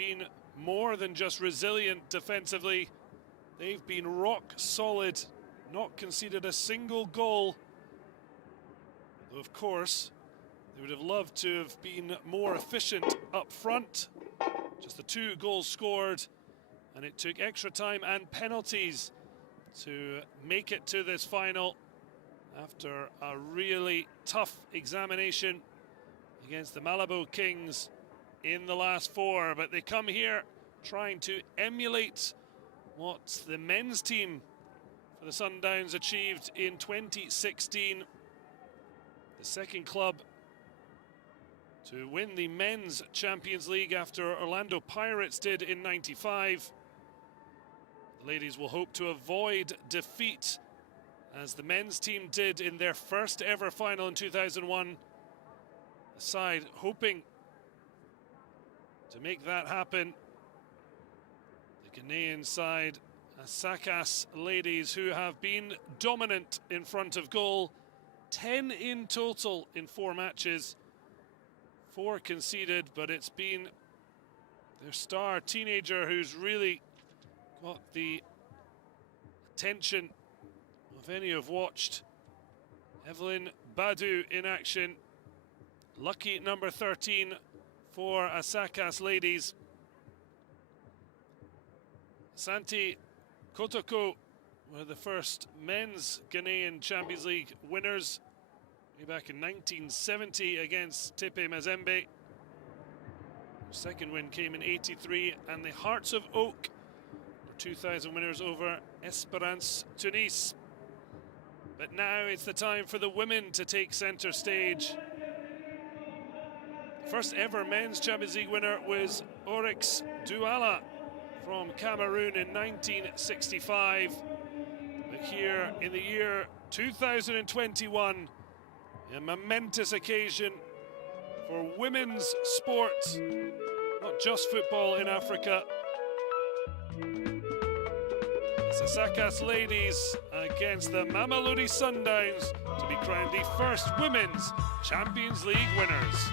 been more than just resilient defensively. They've been rock solid, not conceded a single goal. Though of course, they would have loved to have been more efficient up front. Just the 2 goals scored, and it took extra time and penalties to make it to this final after a really tough examination against the Malabo Kings in the last 4. But they come here trying to emulate what the men's team for the Sundowns achieved in 2016. The second club to win the men's Champions League after Orlando Pirates did in '95. The ladies will hope to avoid defeat as the men's team did in their first ever final in 2001. The side hoping to make that happen. The Ghanaian side, Hasaacas ladies, who have been dominant in front of goal. 10 in total in 4 matches. 4 conceded, but it's been their star teenager who's really got the attention of any who've watched. Evelyn Badu in action. Lucky number 13 for Hasaacas ladies. Santi Kotoko were the first men's Ghanaian Champions League winners way back in 1970 against Tepe Mazembe. The second win came in '83, and the Hearts of Oak were 2000 winners over Espérance Tunis. But now it's the time for the women to take centre stage. The first ever men's Champions League winner was Oryx Douala from Cameroon in 1965. But here in the year 2021, a momentous occasion for women's sport, not just football in Africa. Hasaacas ladies against the Mamelodi Sundowns to be crowned the first women's Champions League winners.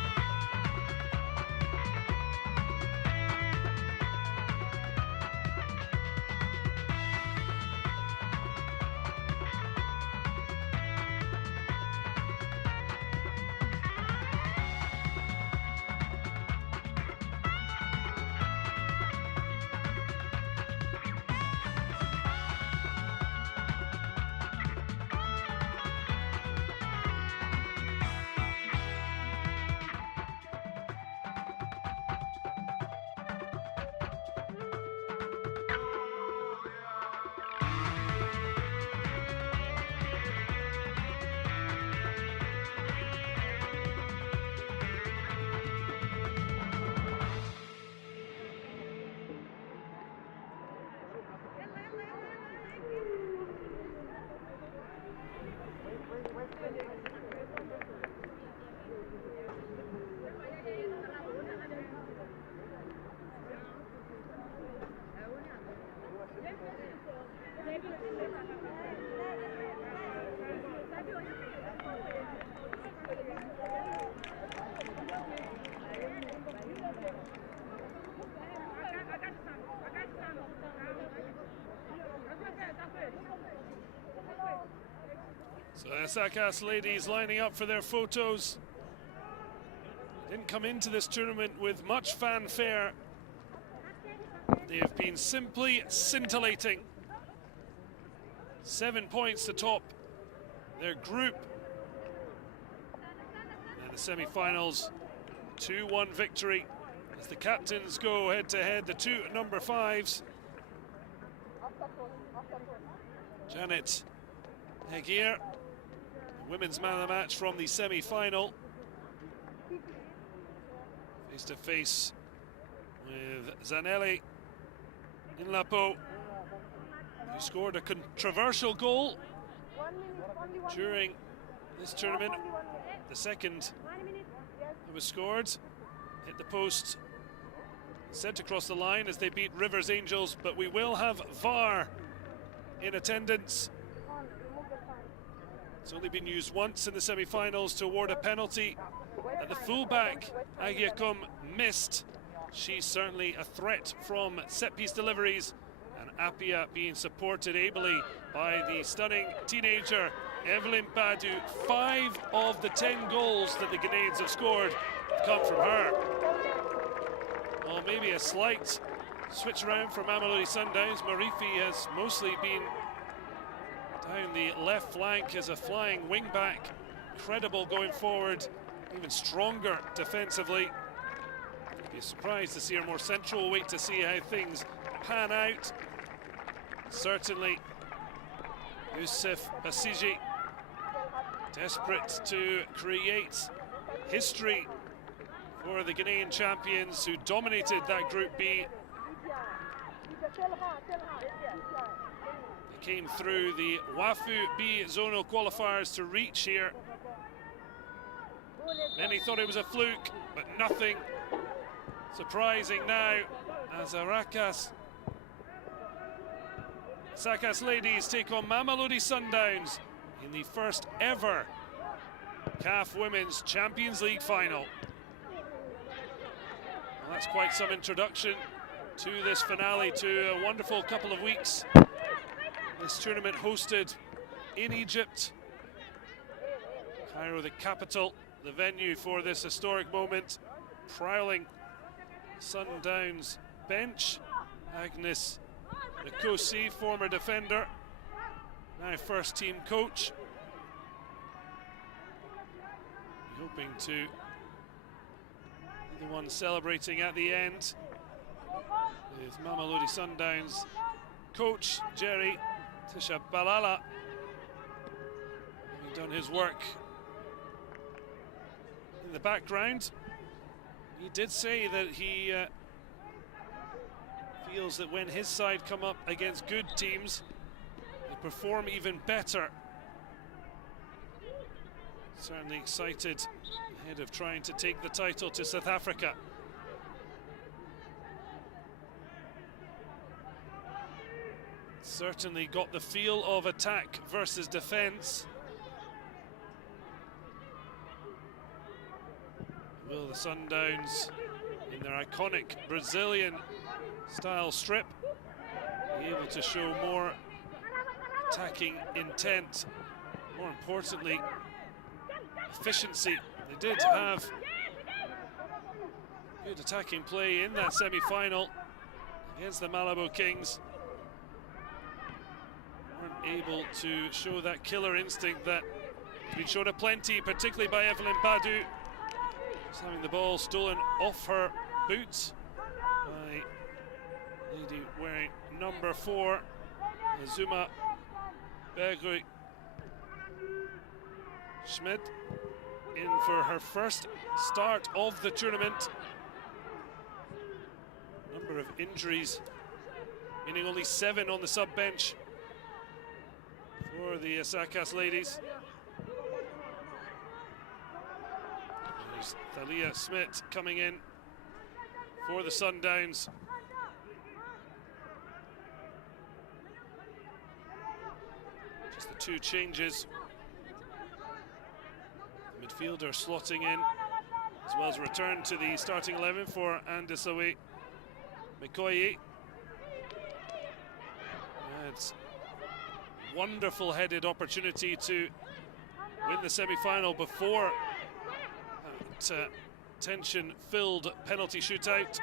So Hasaacas ladies lining up for their photos. Didn't come into this tournament with much fanfare. They have been simply scintillating. 7 points to top their group. And the semi-finals, 2-1 victory as the captains go head-to-head, the 2 number 5s. Janet Hegier, women's man of the match from the semi-final. Face to face with Zanelli in Lapo, who scored a controversial goal during this tournament. The second that was scored hit the post, sent across the line as they beat Rivers Angels, but we will have VAR in attendance. It's only been used once in the semi-finals to award a penalty that the fullback Agiakom missed. She's certainly a threat from set-piece deliveries, and Appiah being supported ably by the stunning teenager Evelyn Badu. 5 of the 10 goals that the Ghanaians have scored have come from her. Well, maybe a slight switch around for Mamelodi Sundowns. Marifi has mostly been down the left flank as a flying wing-back. Credible going forward, even stronger defensively. Be surprised to see her more central. We'll wait to see how things pan out. Certainly, Youssef Basiji desperate to create history for the Ghanaian champions who dominated that Group B. They came through the WAFU B zonal qualifiers to reach here. Many thought it was a fluke, but nothing surprising now as Hasaacas ladies take on Mamelodi Sundowns in the first ever CAF Women's Champions League final. Well, that's quite some introduction to this finale, to a wonderful couple of weeks. This tournament hosted in Egypt. Cairo, the capital, the venue for this historic moment. Prowling Sundowns bench. Agnes Nkosi, former defender, now first team coach. Hoping to be the one celebrating at the end with Mamelodi Sundowns coach Jerry Tishabalala having done his work in the background. He did say that he feels that when his side come up against good teams, they perform even better. Certainly excited ahead of trying to take the title to South Africa. Certainly got the feel of attack versus defense. Will the Sundowns, in their iconic Brazilian style strip, be able to show more attacking intent, more importantly efficiency? They did have good attacking play in that semi-final against the Malabo Kings. Weren't able to show that killer instinct that has been shown aplenty, particularly by Evelyn Badu. Just having the ball stolen off her boots by lady wearing number 4, Azuma Bergui Schmidt, in for her first start of the tournament. Number of injuries, meaning only 7 on the sub bench for the Hasaacas ladies. There's Thalia Smith coming in for the Sundowns. Just the 2 changes. The midfielder slotting in, as well as a return to the starting 11 for Andisawe Mikoyi. It's wonderful headed opportunity to win the semi-final before that tension-filled penalty shootout.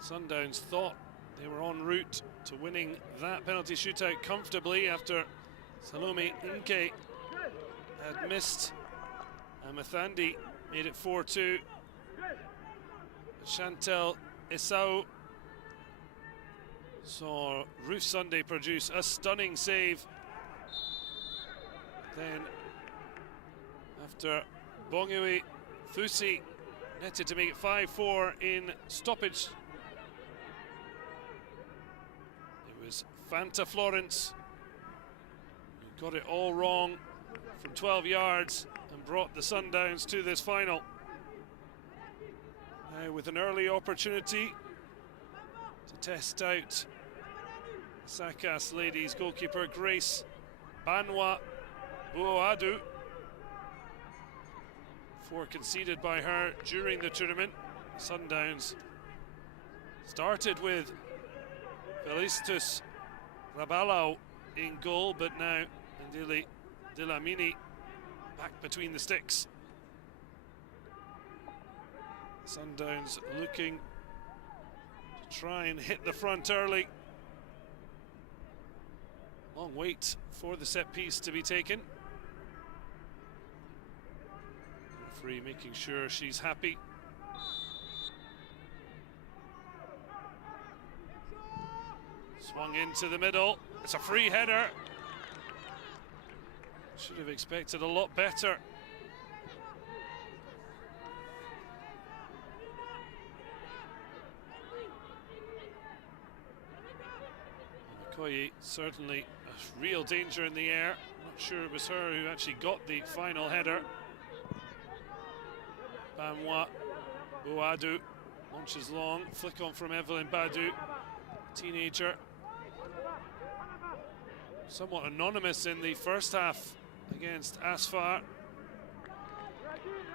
Sundowns thought they were en route to winning that penalty shootout comfortably after Salome Nke had missed. Amathandi made it 4-2. Chantel Esau saw Ruth Sunday produce a stunning save. Then, after Bongui Fusi netted to make it 5-4 in stoppage, it was Fanta Florence who got it all wrong from 12 yards and brought the Sundowns to this final. Now with an early opportunity to test out Hasaacas ladies goalkeeper Grace Banwa Boadu. 4 conceded by her during the tournament. Sundowns started with Felicitas Rabalau in goal, but now Ndili Dilamini back between the sticks. Sundowns looking to try and hit the front early. Long wait for the set piece to be taken. Referee making sure she's happy. Swung into the middle. It's a free header. Should have expected a lot better. Okoye certainly a real danger in the air. Not sure it was her who actually got the final header. Banwa Boadu launches long, flick on from Evelyn Badu, teenager. Somewhat anonymous in the first half against Asfar. It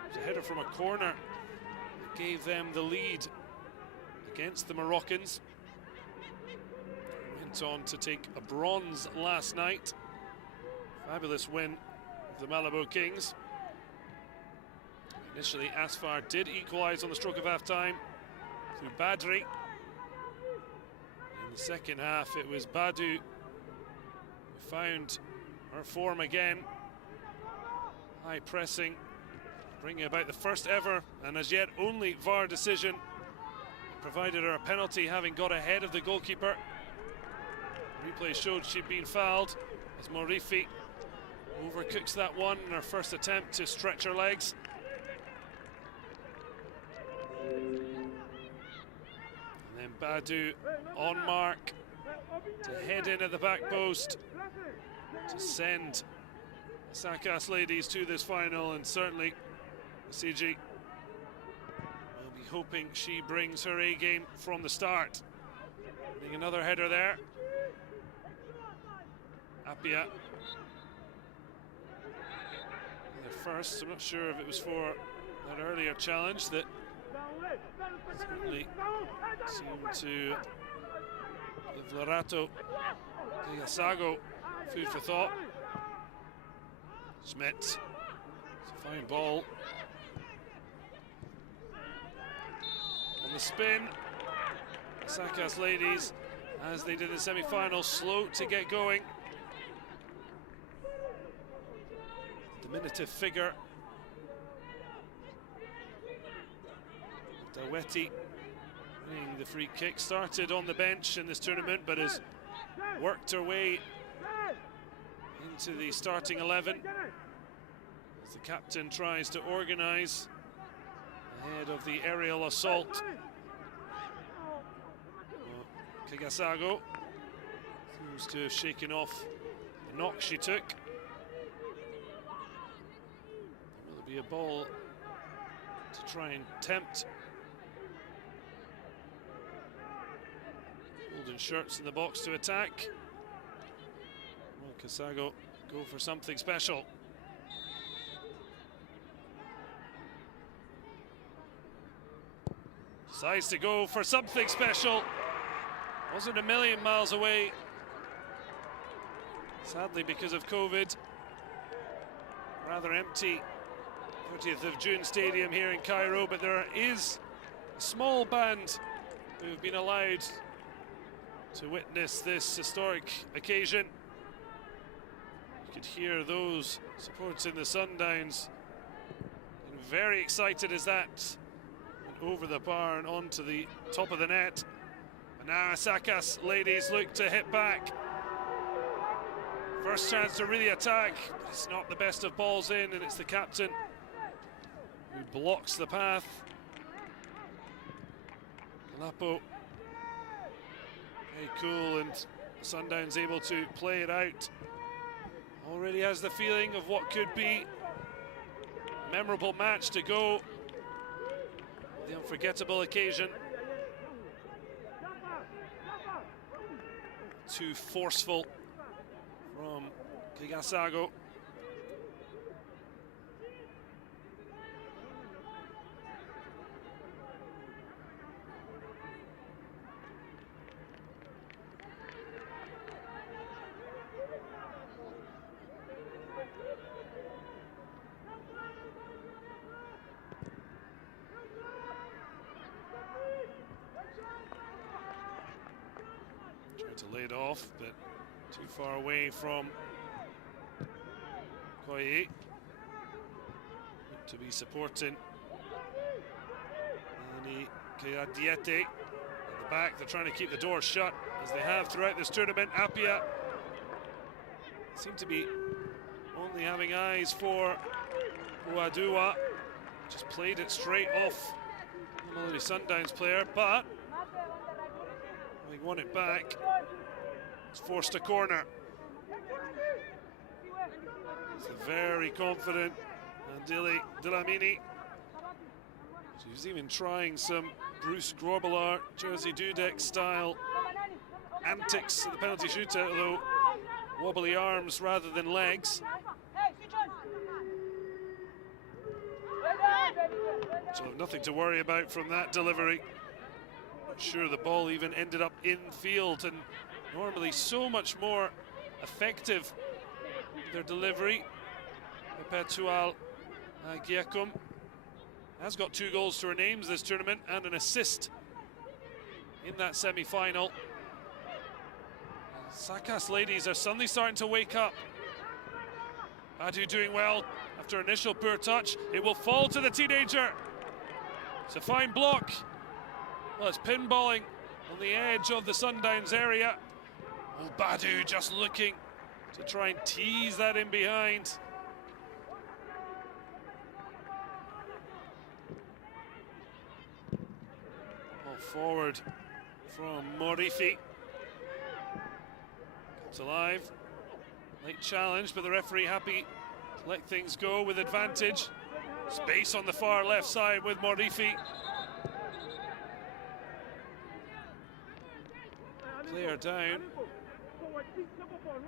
was a header from a corner that gave them the lead against the Moroccans. Went on to take a bronze last night. Fabulous win of the Malabo Kings. Initially, Asfar did equalise on the stroke of half-time through Badri. In the second half, it was Badu who found her form again. High pressing, bringing about the first ever and as yet only VAR decision. Provided her a penalty, having got ahead of the goalkeeper. Replay showed she'd been fouled as Morifi overcooks that one in her first attempt to stretch her legs. And then Badu on mark to head in at the back post to send Hasaacas ladies to this final, and certainly Asiji will be hoping she brings her A game from the start. Getting another header there. Apia. Their first, I'm not sure if it was for that earlier challenge that certainly seemed to give Lorato Gasago food for thought. Schmidt, it's a fine ball. On the spin, Hasaacas ladies, as they did in the semi-final, slow to get going. Diminutive figure. Daweti winning the free kick. Started on the bench in this tournament, but has worked her way into the starting 11 as the captain tries to organise ahead of the aerial assault. Kagasago seems to have shaken off the knock she took. Will there be a ball to try and tempt? Golden shirts in the box to attack. Will Kasago go for something special? Decides to go for something special. Wasn't a million miles away. Sadly, because of COVID, rather empty 30th of June stadium here in Cairo, but there is a small band who have been allowed to witness this historic occasion. You could hear those supporters in the Sundowns and very excited as that went over the bar and onto the top of the net. And now Hasaacas ladies look to hit back. First chance to really attack, but it's not the best of balls in, and it's the captain who blocks the path. Lapo, very cool, and Sundowns able to play it out. Already has the feeling of what could be a memorable match to go. The unforgettable occasion. Too forceful from Kigasago. Tried to lay it off, but too far away from Koye to be supporting Kayadiete at the back. They're trying to keep the door shut, as they have throughout this tournament. Apia seem to be only having eyes for Uadua. Just played it straight off the Mamelodi Sundowns player, but he won it back. It's forced a corner. It's a very confident Andile Dlamini. She was even trying some Bruce Grobbelaar, Jersey Dudek style antics at the penalty shootout, although wobbly arms rather than legs. So nothing to worry about from that delivery. Not sure the ball even ended up in field, and normally so much more effective their delivery. Perpetual Giekum has got 2 goals to her names this tournament and an assist in that semi-final. Hasaacas ladies are suddenly starting to wake up. Adu doing well after initial poor touch. It will fall to the teenager. It's a fine block. Well, it's pinballing on the edge of the Sundowns area. Well, Badu just looking to try and tease that in behind. Ball forward from Morifi. Comes alive. Late challenge, but the referee happy to let things go with advantage. Space on the far left side with Morifi. Player down.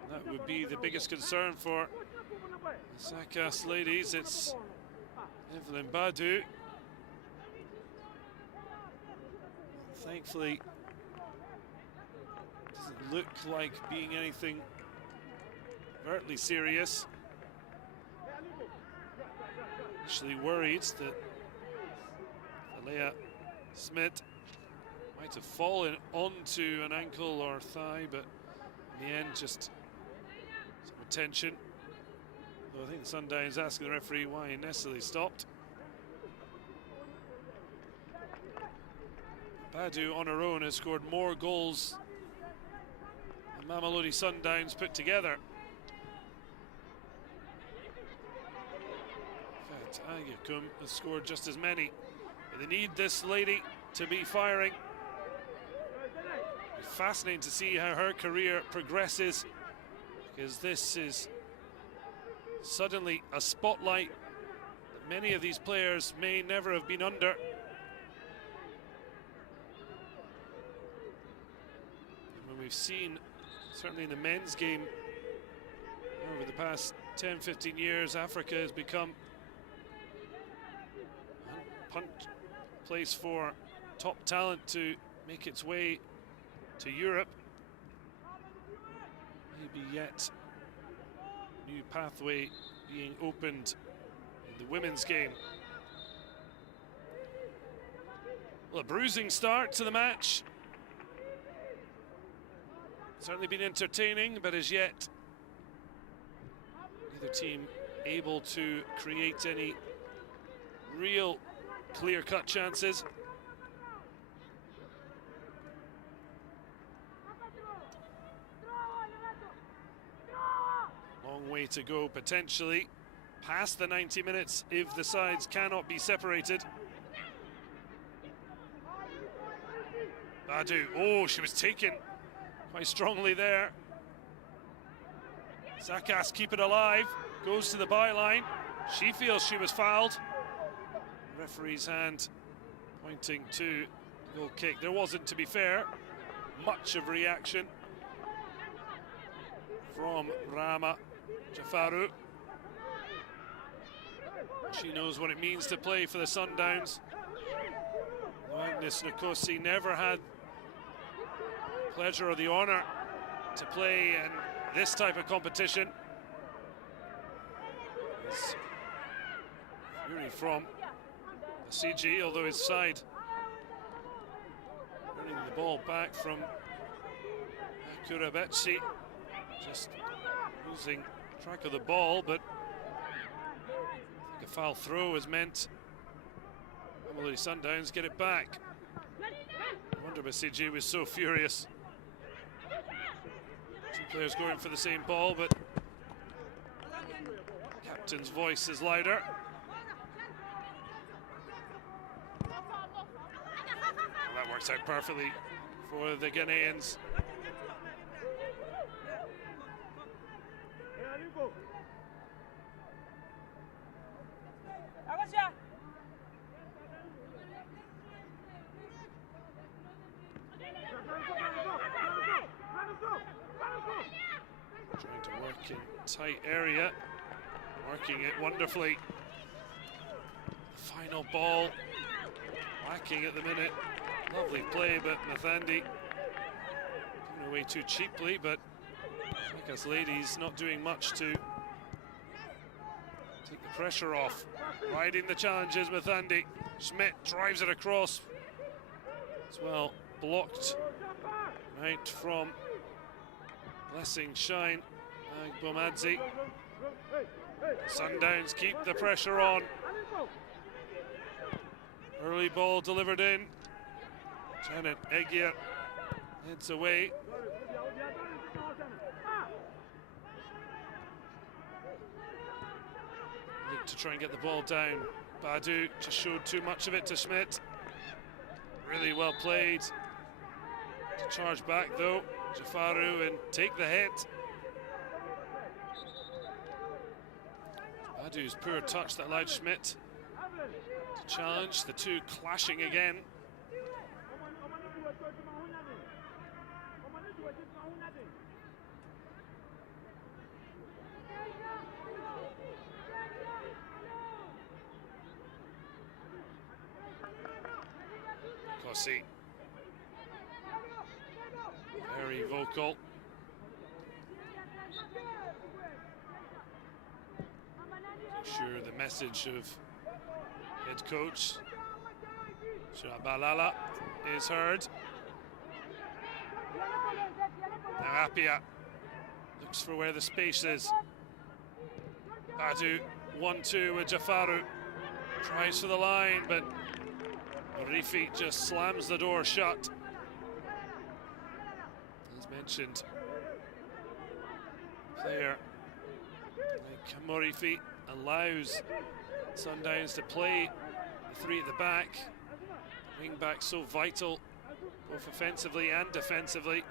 That would be the biggest concern for the Hasaacas ladies. It's Evelyn Badu. Thankfully, doesn't look like being anything overtly serious. Initially worried that Alea Smith might have fallen onto an ankle or thigh, but in the end, just some attention. Though I think the Sundowns asking the referee why he necessarily stopped. Badu on her own has scored more goals than Mamelodi Sundowns put together. In fact, Agyakum has scored just as many. But they need this lady to be firing. Fascinating to see how her career progresses, because this is suddenly a spotlight that many of these players may never have been under. When we've seen, certainly in the men's game over the past 10-15 years, Africa has become a place for top talent to make its way to Europe. Maybe yet new pathway being opened in the women's game. Well, a bruising start to the match. Certainly been entertaining, but as yet neither team able to create any real clear-cut chances. Long way to go, potentially past the 90 minutes if the sides cannot be separated. Badu, oh, she was taken quite strongly there. Hasaacas keep it alive, goes to the byline. She feels she was fouled. Referee's hand pointing to the goal kick. There wasn't, to be fair, much of reaction. from Rama Jafaru. She knows what it means to play for the Sundowns. Agnes Nkosi never had the pleasure or the honour to play in this type of competition. It's Fury from the CG, although his side running the ball back from Kurabetsi, just losing track of the ball, but I think a foul throw has meant Mamelodi Sundowns get it back. No wonder Basiji was so furious. Two players going for the same ball, but the captain's voice is louder. Well, that works out perfectly for the Ghanaians. Trying to work in tight area, working it wonderfully. The final ball, lacking at the minute. Lovely play, but Mathandi giving away too cheaply, but Hasaacas ladies not doing much to take the pressure off. Riding the challenges, Mathandi. Schmidt drives it across. As well, blocked out from Blessing Shine, Agbomadzi. Sundowns keep the pressure on. Early ball delivered in. Janet Egia heads away. Look to try and get the ball down. Badu just showed too much of it to Schmidt. Really well played. To charge back though, Jafaru, and take the hit. Badu's poor touch that allowed Schmidt to challenge. The two clashing again. Kossi. Very vocal. Sure, the message of head coach Shabalala is heard. Now Apia looks for where the space is. Badu 1-2 with Jafaru. Tries for the line, but Rifi just slams the door shut. As mentioned, player like Morifi allows Sundowns to play the three at the back. Wing back so vital, both offensively and defensively.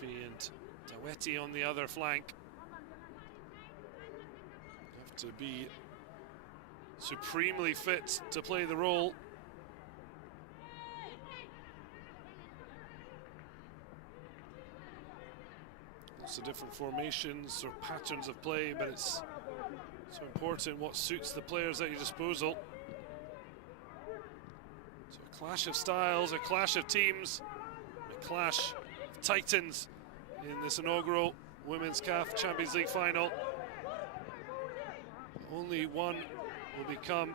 Morifi and Daweti on the other flank. Have to be supremely fit to play the role. Lots of different formations or patterns of play, but it's so important what suits the players at your disposal. So a clash of styles, a clash of teams, a clash of titans in this inaugural Women's CAF Champions League final. Only one will become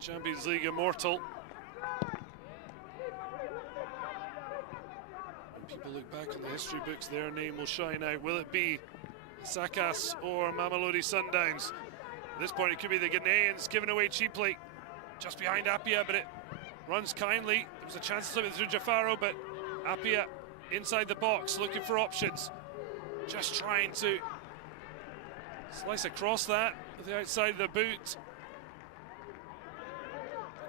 Champions League immortal. When people look back in the history books, their name will shine out. Will it be Hasaacas or Mamelodi Sundowns? At this point, it could be the Ghanaians given away cheaply. Just behind Apia, but it runs kindly. There was a chance to slip it through Jafaro, but Apia inside the box, looking for options. Just trying to slice across that with the outside of the boot.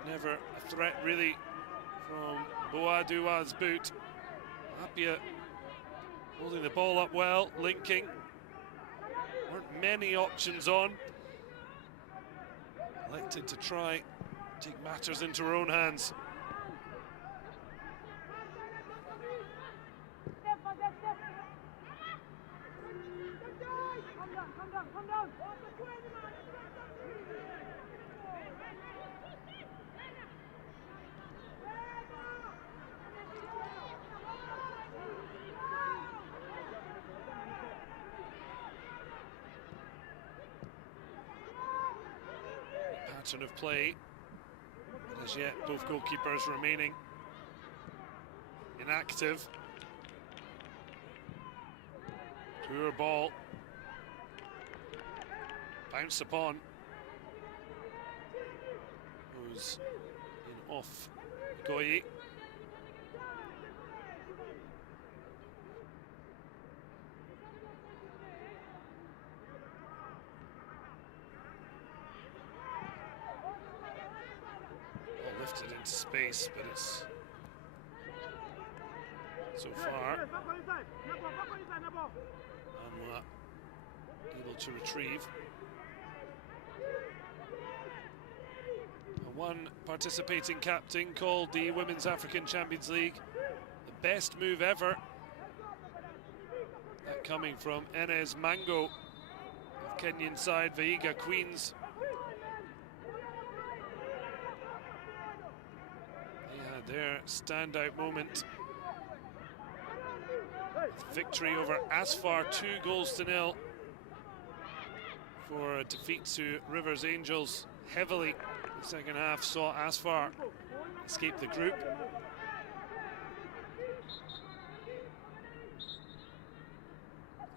Never a threat really from Boadua's boot. Apia holding the ball up well, linking. Weren't many options on. Elected to try take matters into her own hands. Pattern of play. But as yet, both goalkeepers remaining inactive. Poor ball. Bounced upon. Goes in off Goyi. Lifted into space, but it's so far able to retrieve. One participating captain called the Women's African Champions League the best move ever. That coming from Enes Mango of Kenyan side Vihiga Queens. Their standout moment. Victory over Asfar, 2-0 for a defeat to Rivers Angels heavily. The second half saw Asfar escape the group.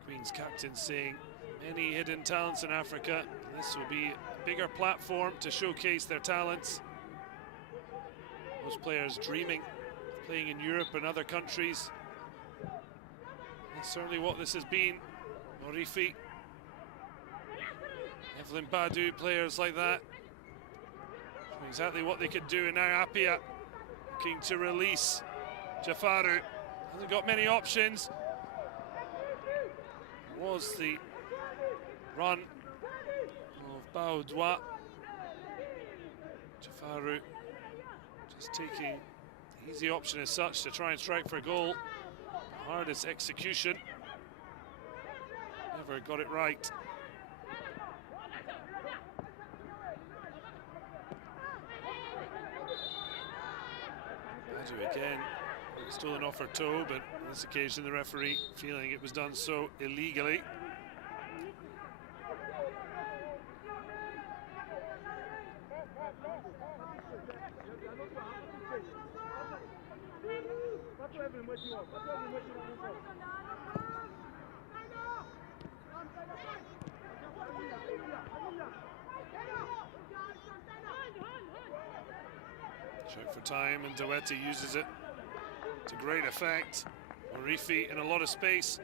Queen's captain saying many hidden talents in Africa. This will be a bigger platform to showcase their talents. Most players dreaming of playing in Europe and other countries. That's certainly what this has been. Morifi, Evelyn Badu, players like that. Exactly what they could do, and now Apia looking to release Jafaru. Hasn't got many options. Was the run of Baudouin. Jafaru just taking the easy option as such to try and strike for a goal. Hardest execution. Never got it right. Badu again, stolen off her toe, but on this occasion the referee feeling it was done so illegally. Check for time, and Daweti uses it to great effect. Morifi in a lot of space.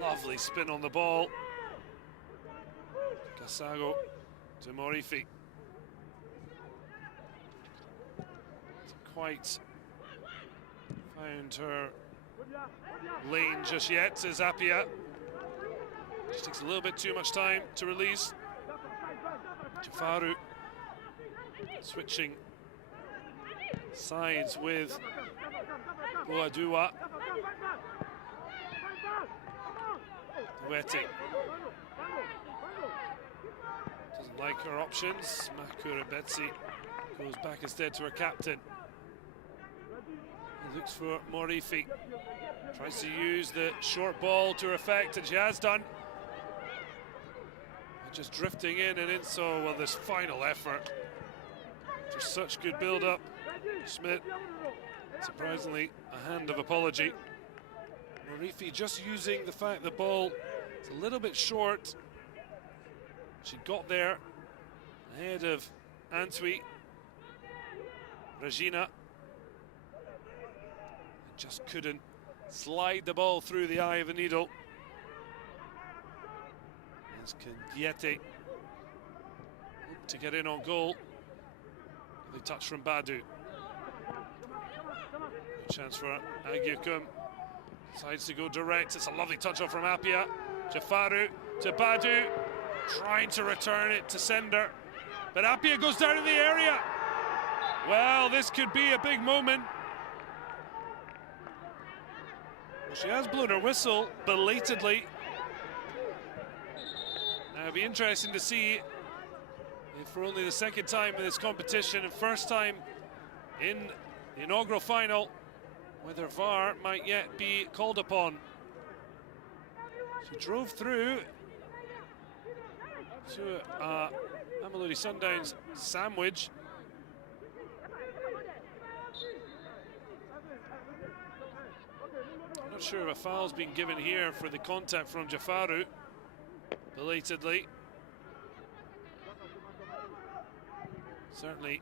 Lovely spin on the ball. Kasago to Morifi. Quite found her lane just yet, says Apia. Just takes a little bit too much time to release. Jafaru switching sides with Boadua. Duete doesn't like her options. Makura Betsy goes back instead to her captain. He looks for Morifi. Tries to use the short ball to effect, and she has done. Just drifting in and in, so well, this final effort. For such good build-up. Schmidt, surprisingly, a hand of apology. Morifi just using the fact the ball is a little bit short. She got there ahead of Antwi, Regina. Just couldn't slide the ball through the eye of the needle. As Kandiete to get in on goal. The touch from Badu. Chance for Agiukum. Decides to go direct. It's a lovely touch off from Apia. Jafaru to Badu. Trying to return it to sender. But Apia goes down in the area. Well, this could be a big moment. Well, she has blown her whistle belatedly. Now It'll be interesting to see if for only the second time in this competition and first time in the inaugural final, whether VAR might yet be called upon. She drove through to Mamelodi Sundowns sandwich. I'm not sure if a foul's been given here for the contact from Jafaru, belatedly. Certainly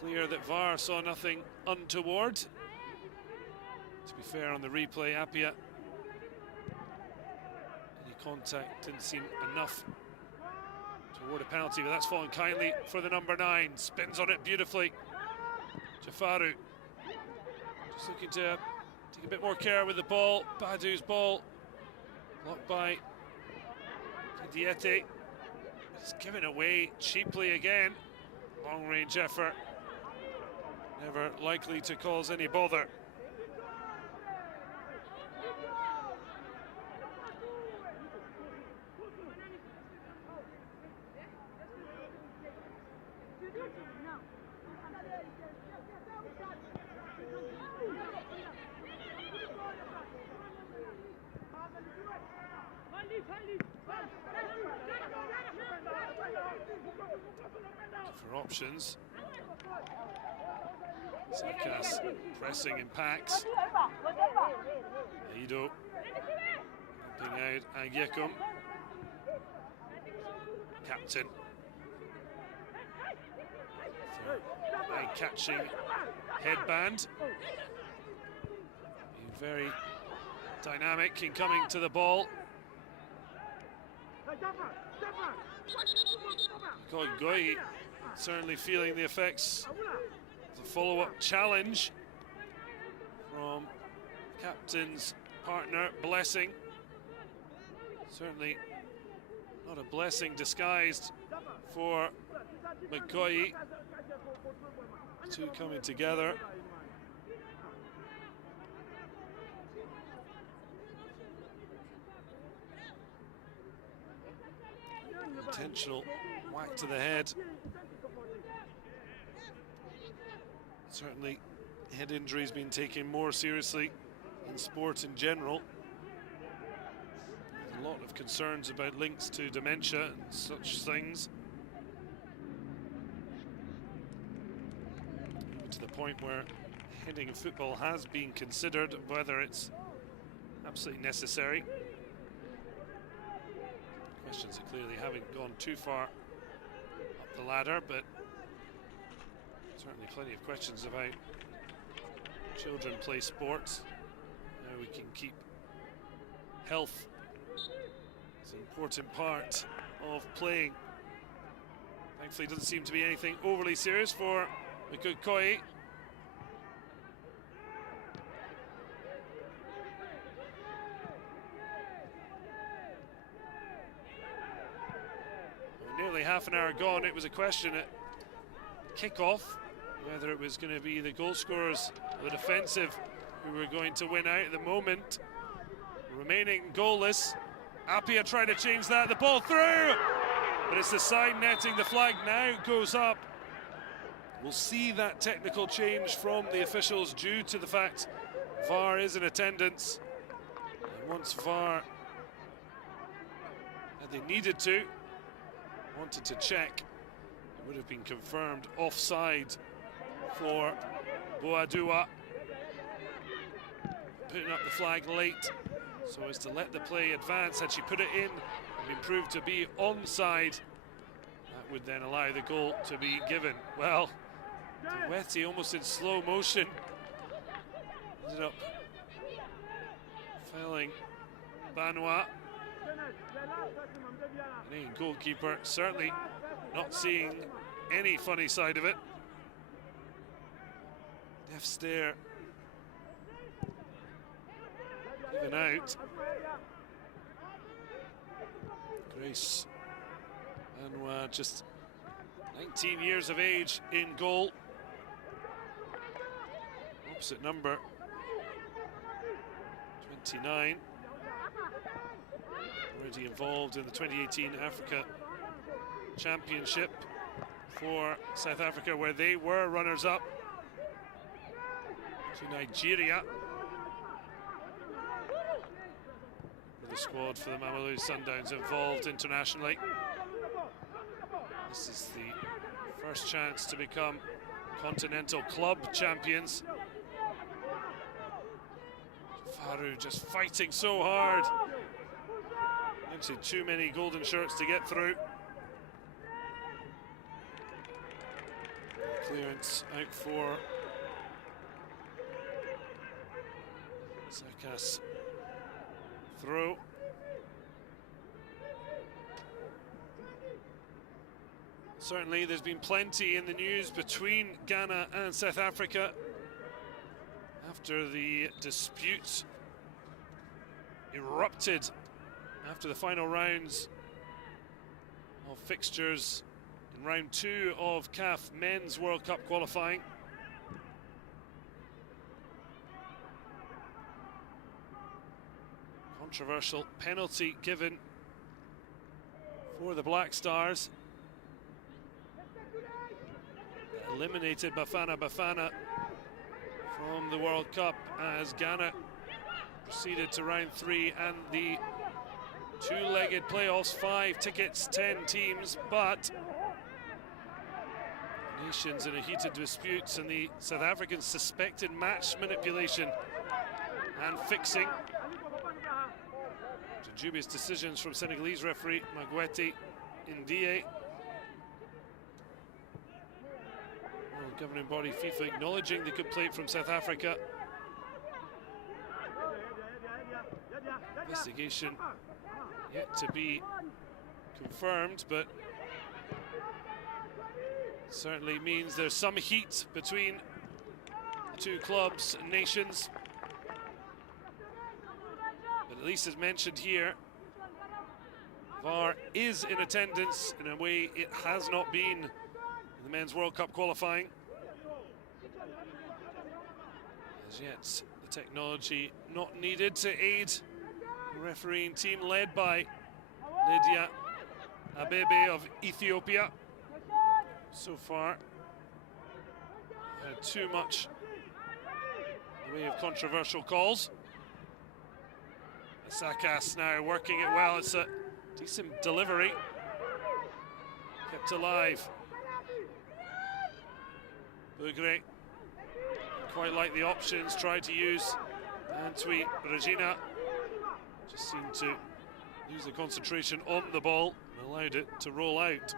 clear that VAR saw nothing untoward. To be fair, on the replay, Appiah, any contact didn't seem enough to award a penalty, but that's fallen kindly for the number 9. Spins on it beautifully. Jafaru just looking to take a bit more care with the ball. Badu's ball blocked by Diete. It's given away cheaply again. Long range effort, never likely to cause any bother. For options, Hasaacas pressing in packs. Aido helping out Agyekum, captain. A catching headband. Being very dynamic in coming to the ball. Goyi certainly feeling the effects of the follow-up challenge from captain's partner, Blessing. Certainly not a blessing disguised for McGoy. Two coming together. Intentional whack to the head. Certainly head injuries being taken more seriously in sport in general. There's a lot of concerns about links to dementia and such things. To the point where heading in football has been considered, whether it's absolutely necessary. Questions that clearly haven't gone too far up the ladder, but certainly plenty of questions about children play sports. How we can keep health as an important part of playing. Thankfully, it doesn't seem to be anything overly serious for Mukukoi. Nearly half an hour gone. It was a question at kickoff whether it was going to be the goal scorers or the defensive who were going to win out. At the moment, remaining goalless. Appiah trying to change that. The ball through, but it's the side netting. The flag now goes up. We'll see that technical change from the officials due to the fact VAR is in attendance. And once VAR, and they needed to, wanted to check, it would have been confirmed offside for Boadua. Putting up the flag late so as to let the play advance. Had she put it in and been proved to be onside, that would then allow the goal to be given. Well, Wetty almost in slow motion ended up failing Banwa. Canadian goalkeeper certainly not seeing any funny side of it. Deaf stare given out. Grace Banwa, just 19 years of age, in goal. Opposite number 29. already involved in the 2018 Africa Championship for South Africa, where they were runners-up to Nigeria. With the squad for the Mamelodi Sundowns involved internationally. This is the first chance to become continental club champions. Faru just fighting so hard. Actually, too many golden shirts to get through. Clearance out for Hasaacas. Throw. Certainly, there's been plenty in the news between Ghana and South Africa after the dispute erupted after the final rounds of fixtures in round 2 of CAF Men's World Cup qualifying. Controversial penalty given for the Black Stars. Eliminated Bafana Bafana from the World Cup as Ghana proceeded to round 3 and the two-legged playoffs, 5 tickets, 10 teams, but nations in a heated dispute, and the South Africans suspected match manipulation and fixing. Dubious decisions from Senegalese referee Magweti Ndie. Governing body FIFA acknowledging the good play from South Africa. Investigation yet to be confirmed, but certainly means there's some heat between the two clubs and nations. But at least as mentioned here, VAR is in attendance in a way it has not been in the Men's World Cup qualifying. As yet, the technology not needed to aid the refereeing team led by Lydia Abebe of Ethiopia. So far, had too much in the way of controversial calls. Hasaacas now working it well. It's a decent delivery. Kept alive. Bugre, quite like the options, tried to use Antwi Regina. Just seemed to lose the concentration on the ball and allowed it to roll out.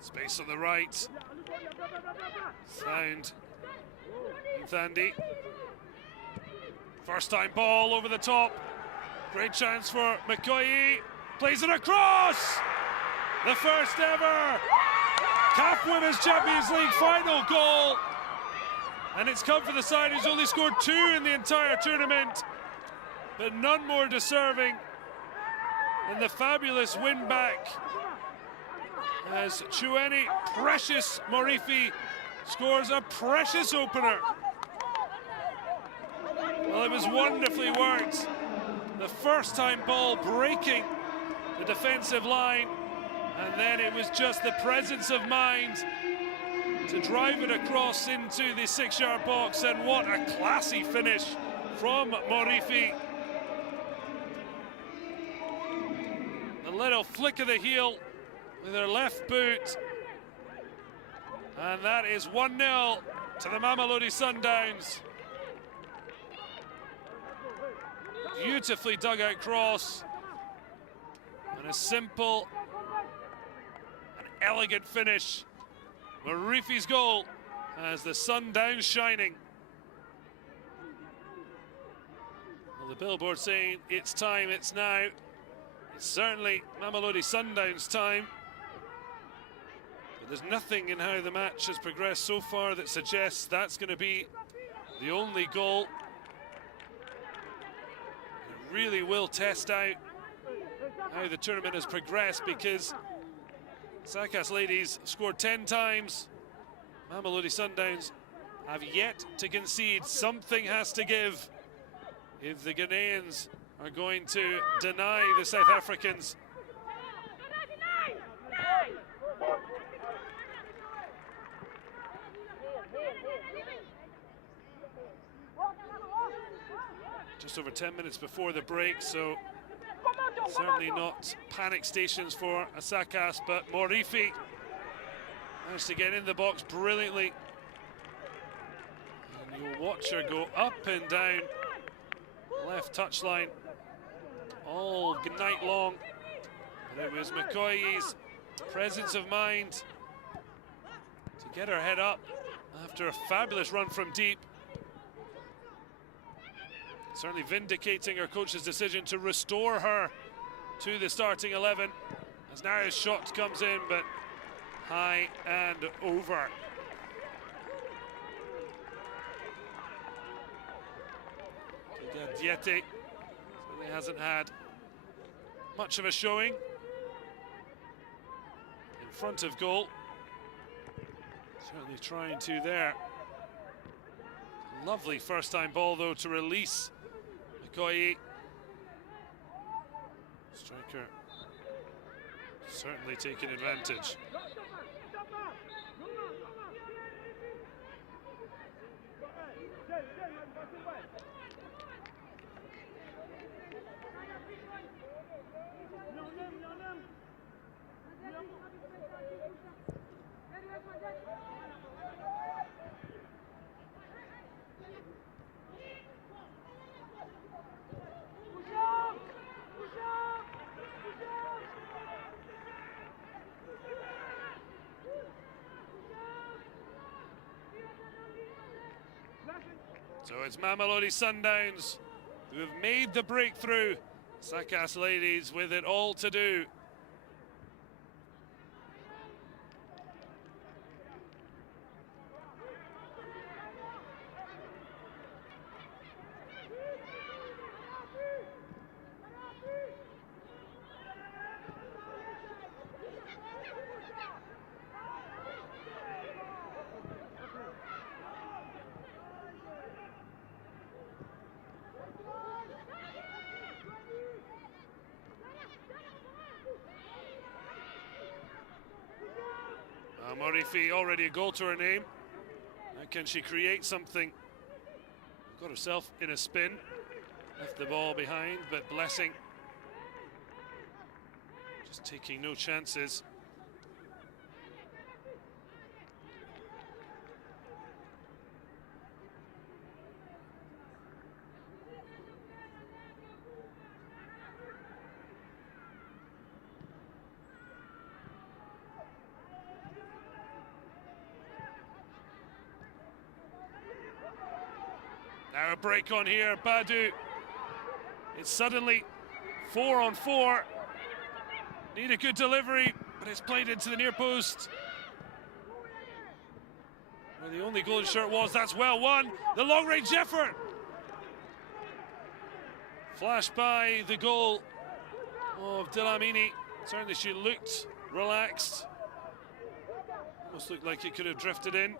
Space on the right. Sound. Thandi. First time ball over the top. Great chance for McCoy. Plays it across. The first ever CAF Women's Champions League final goal. And it's come for the side who's only scored 2 in the entire tournament, but none more deserving than the fabulous win back as Chueni Precious Morifi scores a precious opener. Well, it was wonderfully worked. The first time ball breaking the defensive line, and then it was just the presence of mind to drive it across into the 6-yard box, and what a classy finish from Morifi. A little flick of the heel with her left boot, and that is 1-0 to the Mamelodi Sundowns. Beautifully dug out cross, and a simple and elegant finish. Morifi's goal as the sun down shining. Well, the billboard saying it's time, it's now. It's certainly Mamelodi Sundowns time. But There's nothing in how the match has progressed so far that suggests that's going to be the only goal. It really will test out how the tournament has progressed, because Hasaacas ladies scored 10 times. Mamelodi Sundowns have yet to concede. Something has to give if the Ghanaians are going to deny the South Africans. Just over 10 minutes before the break, so certainly not panic stations for Hasaacas, but Morifi managed to get in the box brilliantly. And you'll watch her go up and down left touchline all night long. But it was McCoy's presence of mind to get her head up after a fabulous run from deep. Certainly vindicating her coach's decision to restore her to the starting 11. As Nara's shot comes in, but high and over. Diete certainly hasn't had much of a showing in front of goal. Certainly trying to there. Lovely first time ball though to release McCoy. Striker certainly taking advantage. So it's Mamelodi Sundowns who have made the breakthrough. Hasaacas ladies with it all to do. Morifi already a goal to her name. Now can she create something? Got herself in a spin. Left the ball behind, but Blessing just taking no chances. Now a break on here, Badu. It's suddenly 4 on 4. Need a good delivery, but it's played into the near post. Where the only goal shirt was, that's well won. The long range effort. Flashed by the goal of Delamini. Certainly she looked relaxed. Almost looked like it could have drifted in.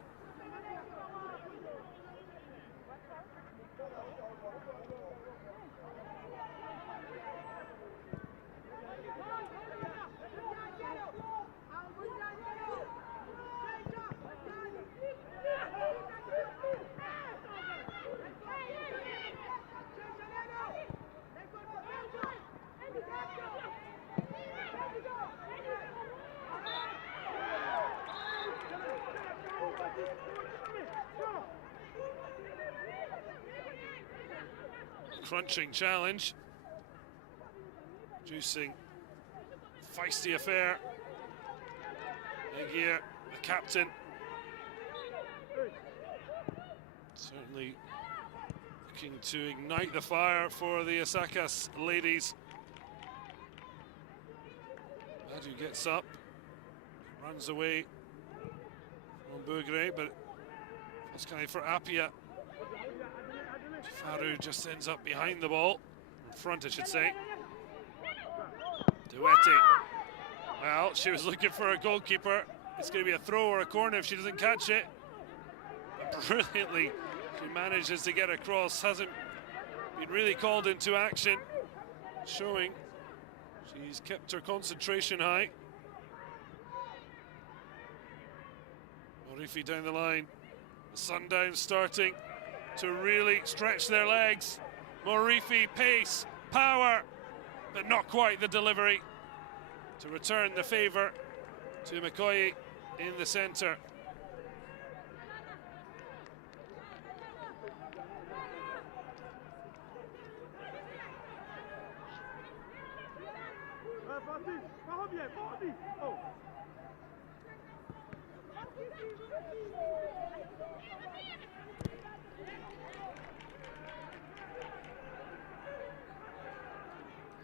Crunching challenge, producing feisty affair. Egier, the captain, certainly looking to ignite the fire for the Hasaacas ladies. Badu gets up, runs away Bugre, but it's kind of for Apia. Faru just ends up behind the ball, in front I should say. Duetti. Well, she was looking for a goalkeeper. It's going to be a throw or a corner if she doesn't catch it. But brilliantly, she manages to get across. Hasn't been really called into action, showing she's kept her concentration high. Morifi down the line. The Sundowns starting to really stretch their legs. Morifi, pace, power, but not quite the delivery to return the favour to Mikoyi in the centre.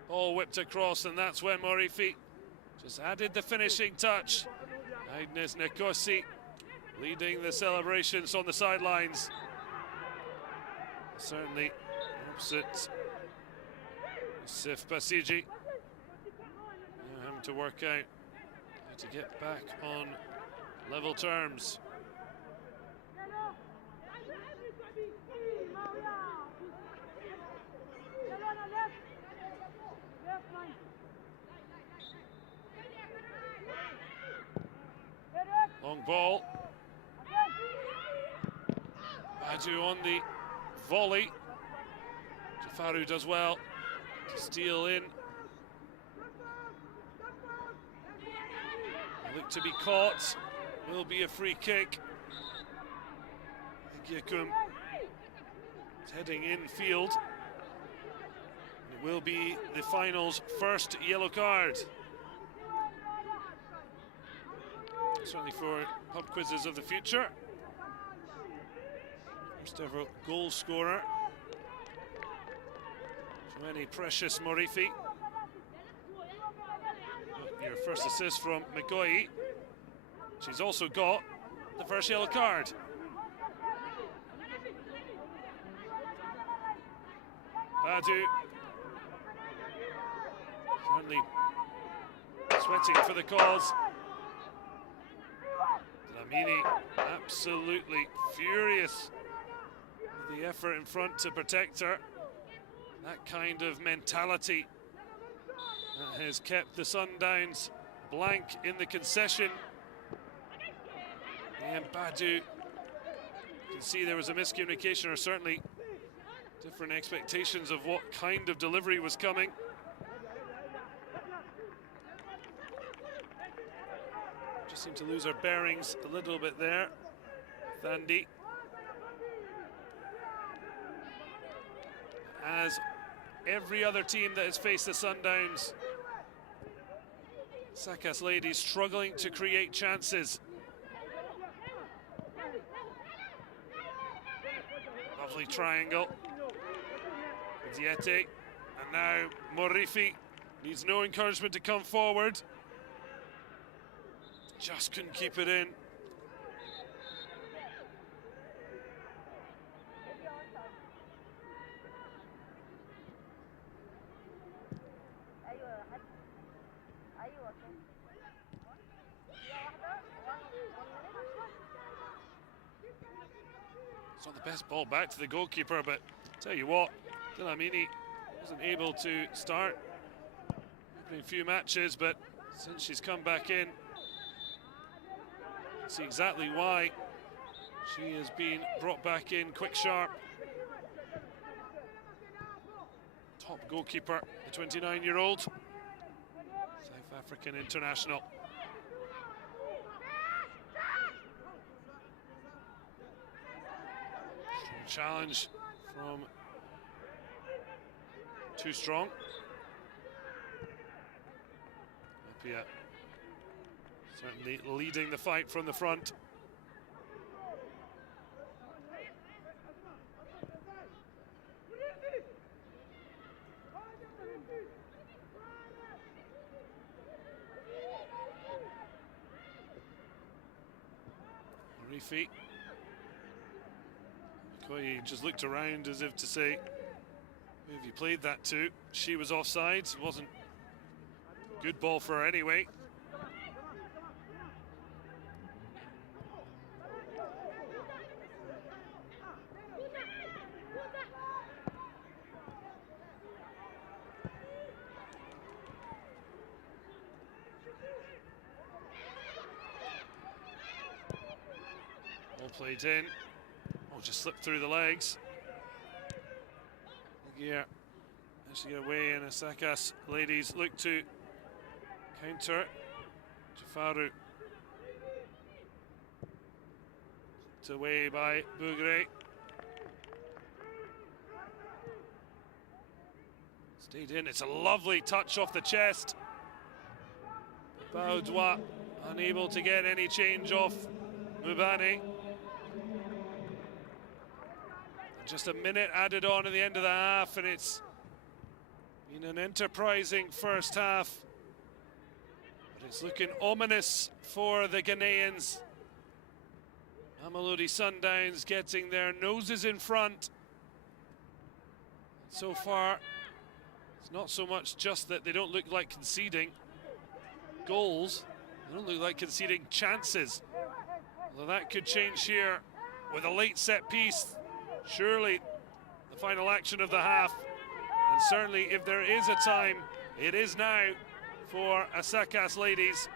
Ball whipped across, and that's when Morifi just added the finishing touch. Agnes Nkosi leading the celebrations on the sidelines. Certainly opposite Sif Basiji. Now having to work out how to get back on level terms. Long ball. Badu on the volley. Jafaru does well to steal in. Look to be caught. Will be a free kick. Yakum is heading infield. It will be the final's first yellow card. Certainly for pub quizzes of the future. First ever goal scorer. Joanny Precious Morifi. Your first assist from Mikoyi. She's also got the first yellow card. Badu. Certainly sweating for the cause. Dlamini absolutely furious with the effort in front to protect her. That kind of mentality that has kept the Sundowns blank in the concession. And Badu, you can see there was a miscommunication, or certainly different expectations of what kind of delivery was coming. Just seemed to lose her bearings a little bit there. Thandi. As every other team that has faced the Sundowns, Hasaacas ladies struggling to create chances. Lovely triangle. Diete, and now Morifi needs no encouragement to come forward. Just couldn't keep it in. It's not the best ball back to the goalkeeper, but tell you what, Dlamini wasn't able to start a few matches, but since she's come back in, see exactly why she has been brought back in quick, sharp. Top goalkeeper, the 29-year-old South African international. Strong challenge from Too Strong. Apia certainly leading the fight from the front. Morifi. Okoye just looked around as if to say, who have you played that to? She was offside. It wasn't good ball for her anyway. All played in. Oh, just slipped through the legs. Yeah, actually get away, and Hasaacas ladies look to counter. Jafaru flipped away by Bougre. Stayed in. It's a lovely touch off the chest. Baudouin unable to get any change off Mubani. Just a minute added on at the end of the half, and it's been an enterprising first half. But it's looking ominous for the Ghanaians. Mamelodi Sundowns getting their noses in front. So far, it's not so much just that they don't look like conceding goals, they don't look like conceding chances. Although that could change here with a late set piece. Surely the final action of the half, and certainly if there is a time, it is now for Hasaacas ladies.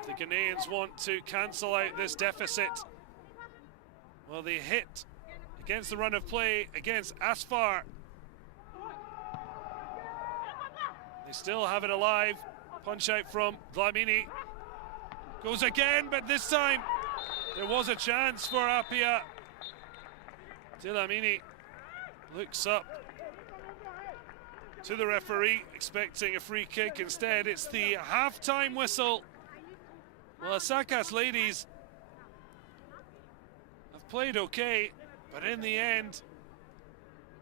If the Ghanaians want to cancel out this deficit, well, they hit against the run of play against Asfar. They still have it alive. Punch out from Dlamini. Goes again, but this time there was a chance for Apia. Dlamini looks up to the referee, expecting a free kick. Instead, it's the half-time whistle. Well, Hasaacas ladies have played okay, but in the end,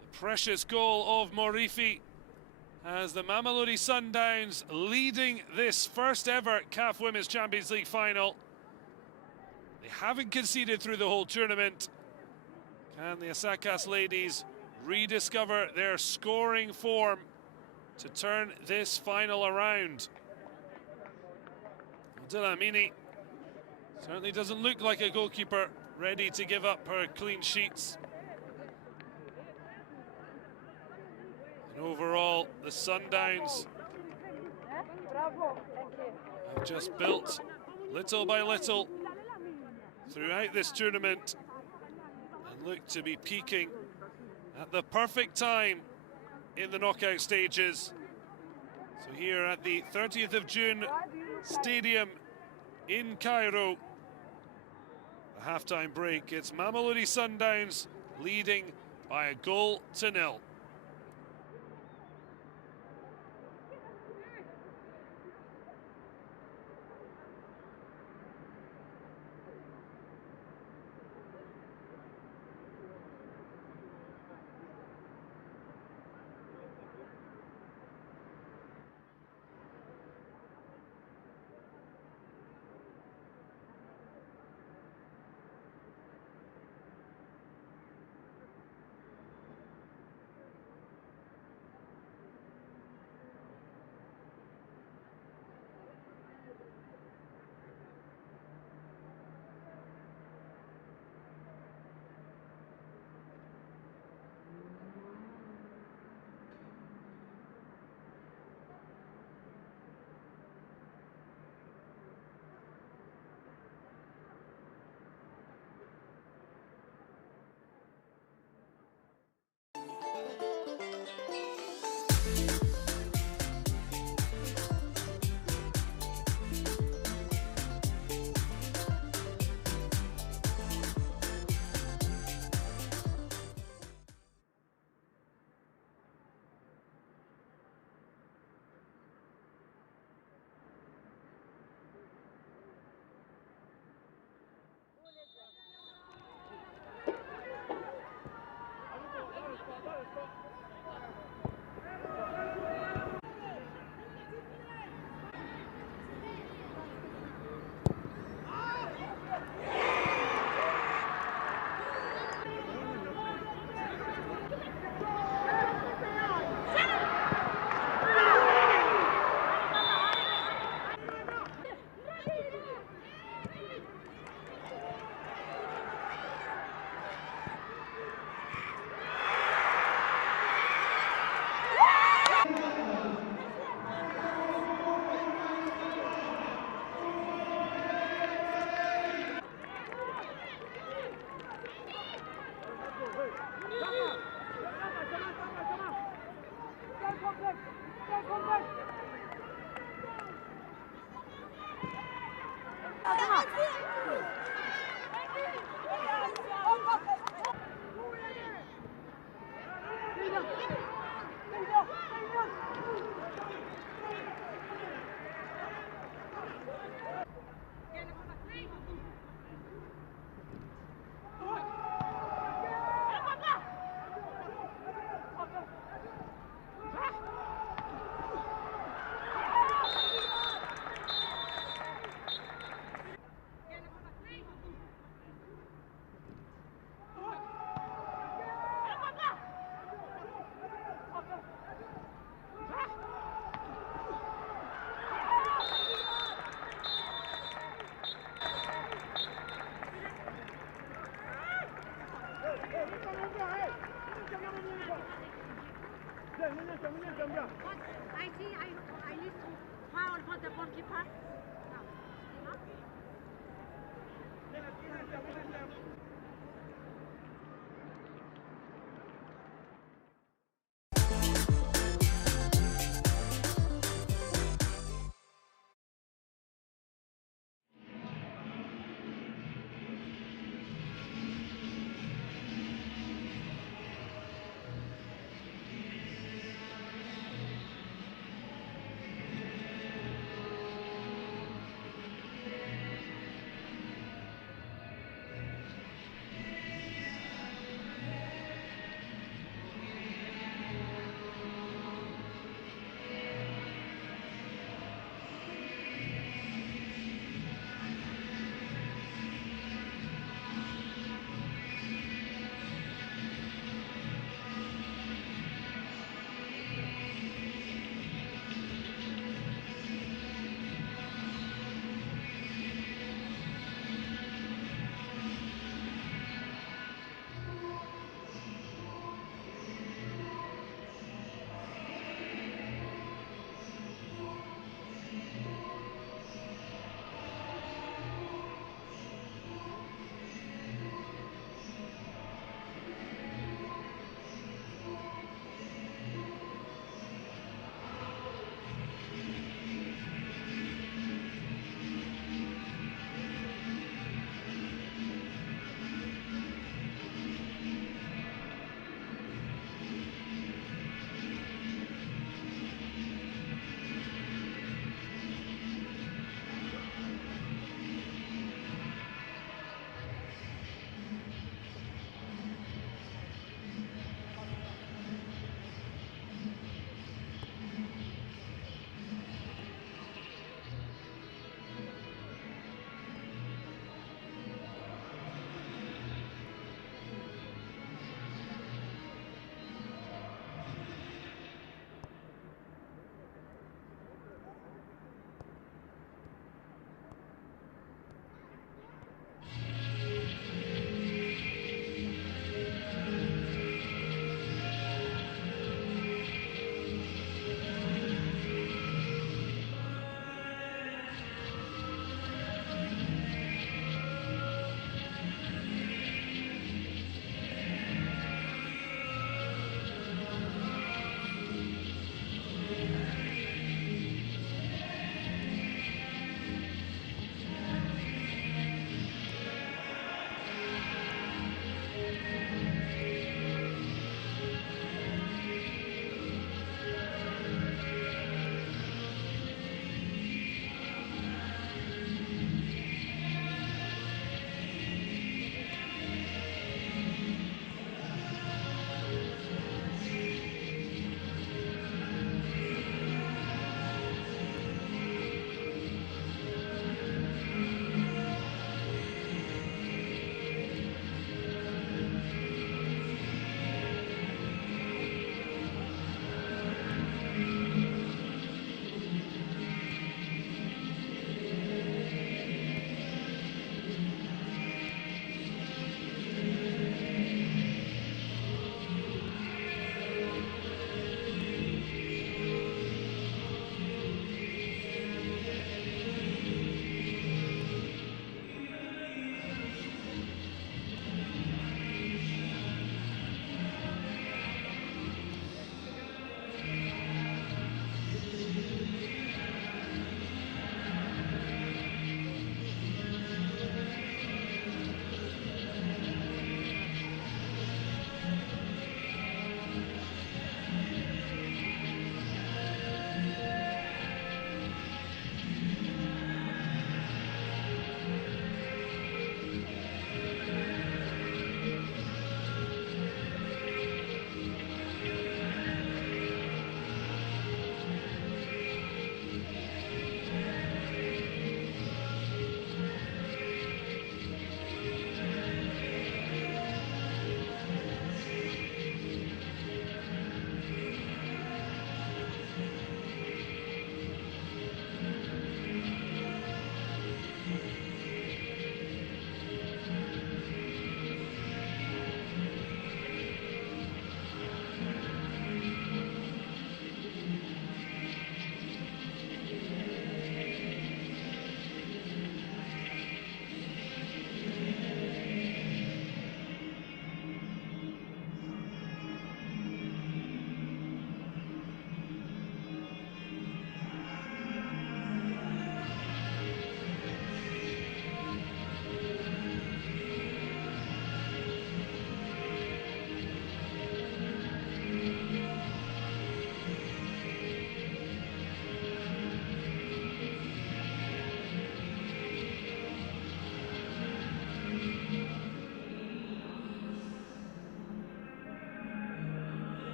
the precious goal of Morifi has the Mamelodi Sundowns leading this first ever CAF Women's Champions League final. They haven't conceded through the whole tournament. Can the Hasaacas ladies rediscover their scoring form to turn this final around? Dlamini certainly doesn't look like a goalkeeper ready to give up her clean sheets. And overall, the Sundowns have just built little by little throughout this tournament and look to be peaking at the perfect time in the knockout stages. So here at the 30th of June Stadium in Cairo, the halftime break, it's Mamelodi Sundowns leading by 1-0. I need to foul for the goalkeeper.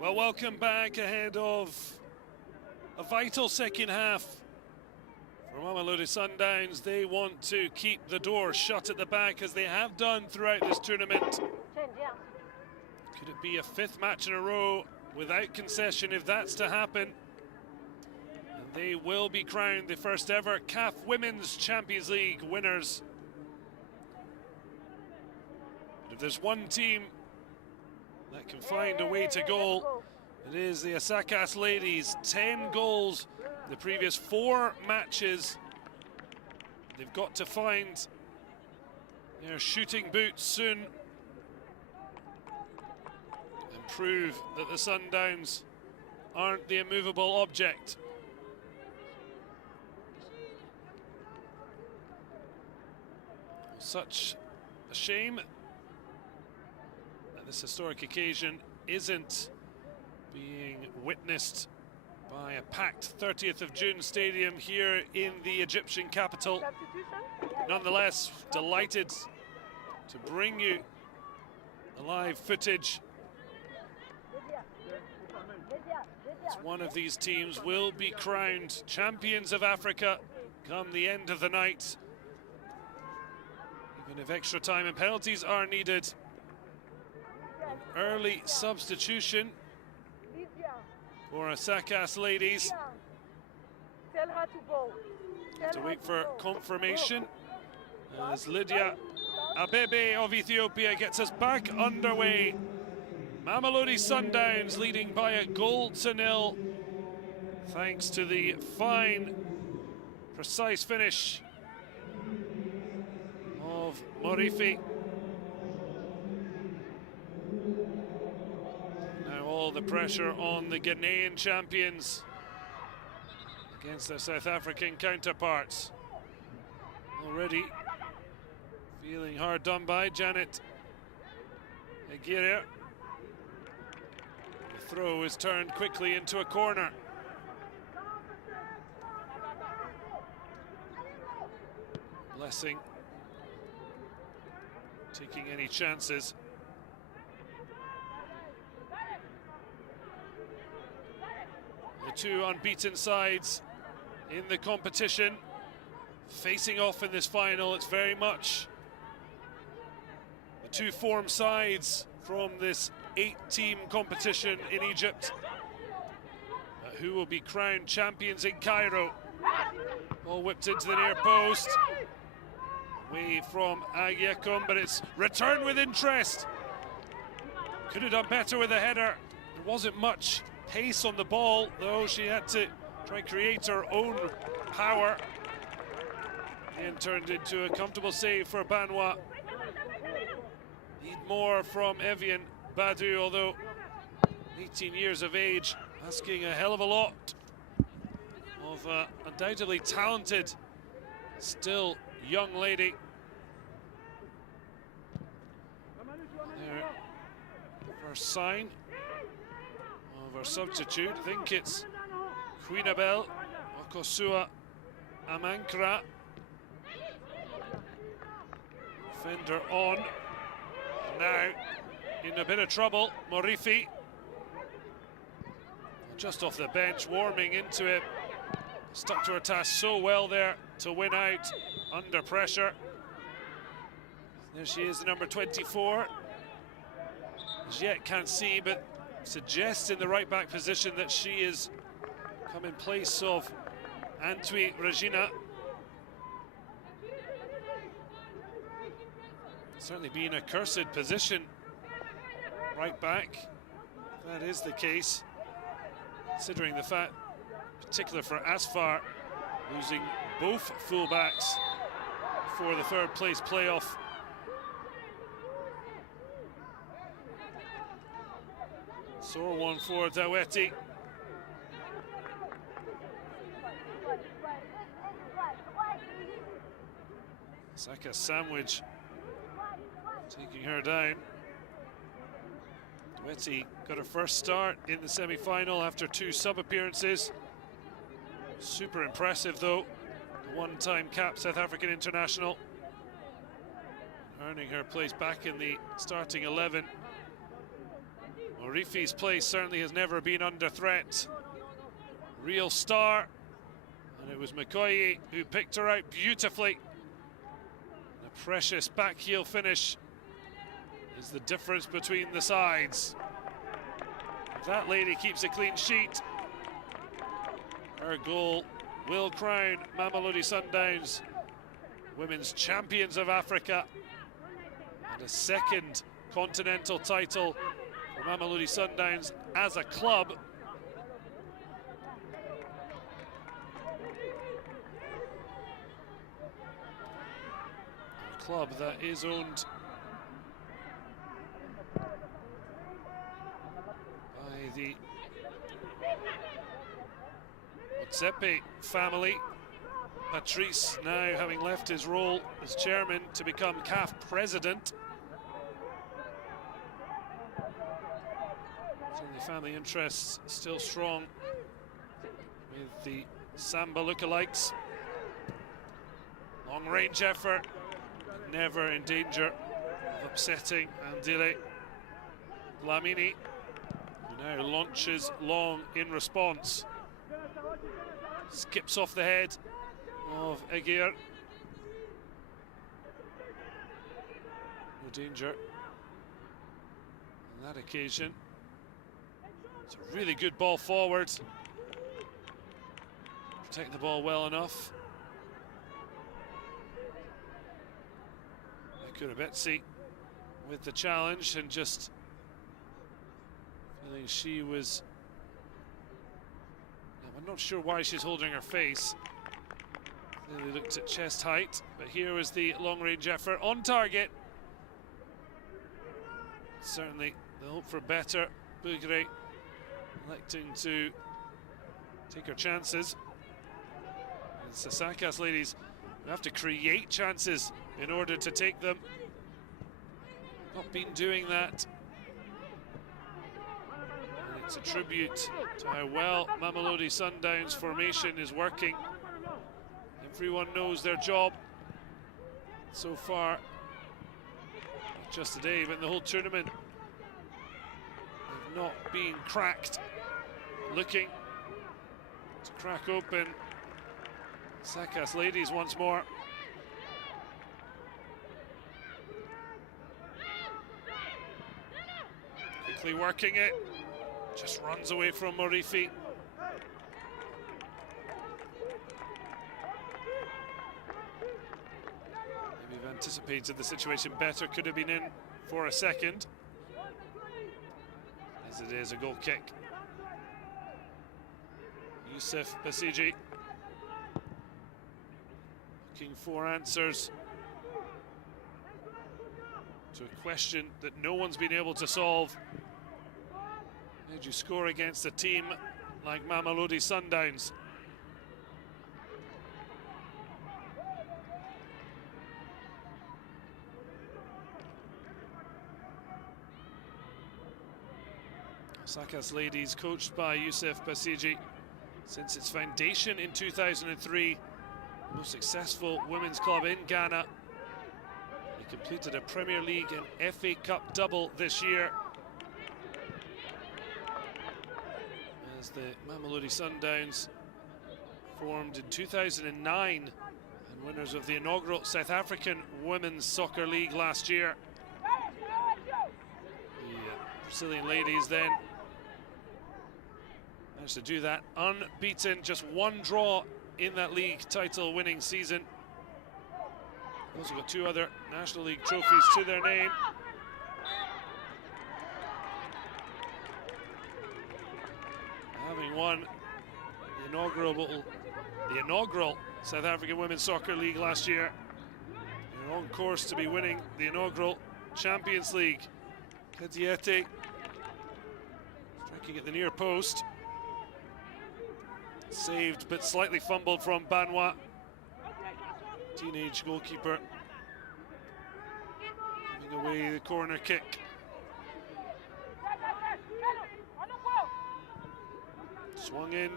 Well, welcome back ahead of a vital second half for Mamelodi Sundowns. They want to keep the door shut at the back, as they have done throughout this tournament. Could it be a fifth match in a row without concession if that's to happen? And they will be crowned the first ever CAF Women's Champions League winners. But if there's one team that can find a way to goal, it is the Hasaacas ladies. 10 goals the previous 4 matches. They've got to find their shooting boots soon and prove that the Sundowns aren't the immovable object. Such a shame this historic occasion isn't being witnessed by a packed 30th of June stadium here in the Egyptian capital. Nonetheless, delighted to bring you the live footage. As one of these teams will be crowned champions of Africa come the end of the night. Even if extra time and penalties are needed. An early substitution for Hasaacas ladies. Tell her to go. To wait for confirmation as Lydia Abebe of Ethiopia gets us back underway. Mamelodi Sundowns leading by a goal to nil, thanks to the fine, precise finish of Morifi. all the pressure on the Ghanaian champions against their South African counterparts. Already feeling hard done by Janet Aguirre. The throw is turned quickly into a corner. Blessing taking any chances. The two unbeaten sides in the competition facing off in this final. It's very much the two form sides from this 8-team competition in Egypt. Who will be crowned champions in Cairo? Ball whipped into the near post. Away from Agyekum, but it's returned with interest. Could have done better with a header. There wasn't much pace on the ball, though. She had to try and create her own power. And turned into a comfortable save for Banwa. Need more from Evian Badu, although 18 years of age, asking a hell of a lot of undoubtedly talented, still young lady. Their first sign of our substitute. I think it's Queenabel Okosua Amankra. Defender on. Now in a bit of trouble, Morifi. Just off the bench, warming into it. Stuck to her task so well there to win out under pressure. There she is, the number 24. As yet can't see, but suggests in the right back position that she is come in place of Antwi Regina. Certainly been a cursed position, right back. That is the case, considering the fact, particular for Asfar, losing both fullbacks for the third place playoff. Sore one for Daweti. Hasaacas sandwich taking her down. Daweti got her first start in the semi-final after 2 sub-appearances. Super impressive though, one-time cap South African international, earning her place back in the starting 11. Morifi's place certainly has never been under threat. Real star, and it was Makoye who picked her out beautifully. A precious back heel finish is the difference between the sides. If that lady keeps a clean sheet, her goal will crown Mamelodi Sundowns women's champions of Africa, and a second continental title for Mamelodi Sundowns as a club. A club that is owned by the Otsepe family. Patrice now having left his role as chairman to become CAF president. Certainly family interests still strong with the Samba lookalikes. Long range effort, never in danger of upsetting Andile Dlamini, who now launches long in response. Skips off the head of Aguirre. No danger on that occasion. It's a really good ball forward. Protect the ball well enough. Kurabetsi with the challenge, and just feeling she was... I'm not sure why she's holding her face. Clearly looked at chest height, but here was the long-range effort on target. Certainly the hope for better. Bugre electing to take her chances. And Hasaacas ladies have to create chances in order to take them. Not been doing that. And it's a tribute to how well Mamelodi Sundowns formation is working. Everyone knows their job so far. Not just today, but in the whole tournament. They've not been cracked. Looking to crack open Hasaacas ladies once more. Quickly working it. Just runs away from Morifi. Maybe have anticipated the situation better. Could have been in for a second. As it is, a goal kick. Youssef Basiji looking for answers to a question that no one's been able to solve. How do you score against a team like Mamelodi Sundowns? Hasaacas ladies, coached by Youssef Basiji, since its foundation in 2003, the most successful women's club in Ghana. They completed a Premier League and FA Cup double this year, as the Mamelodi Sundowns formed in 2009 and winners of the inaugural South African Women's Soccer League last year. The Brazilian ladies then managed to do that unbeaten, just one draw in that league title winning season. Also got 2 other National League trophies to their name. Having won the inaugural South African Women's Soccer League last year, they're on course to be winning the inaugural Champions League. Kadiete striking at the near post. Saved but slightly fumbled from Banwa. Teenage goalkeeper giving away the corner kick. Swung in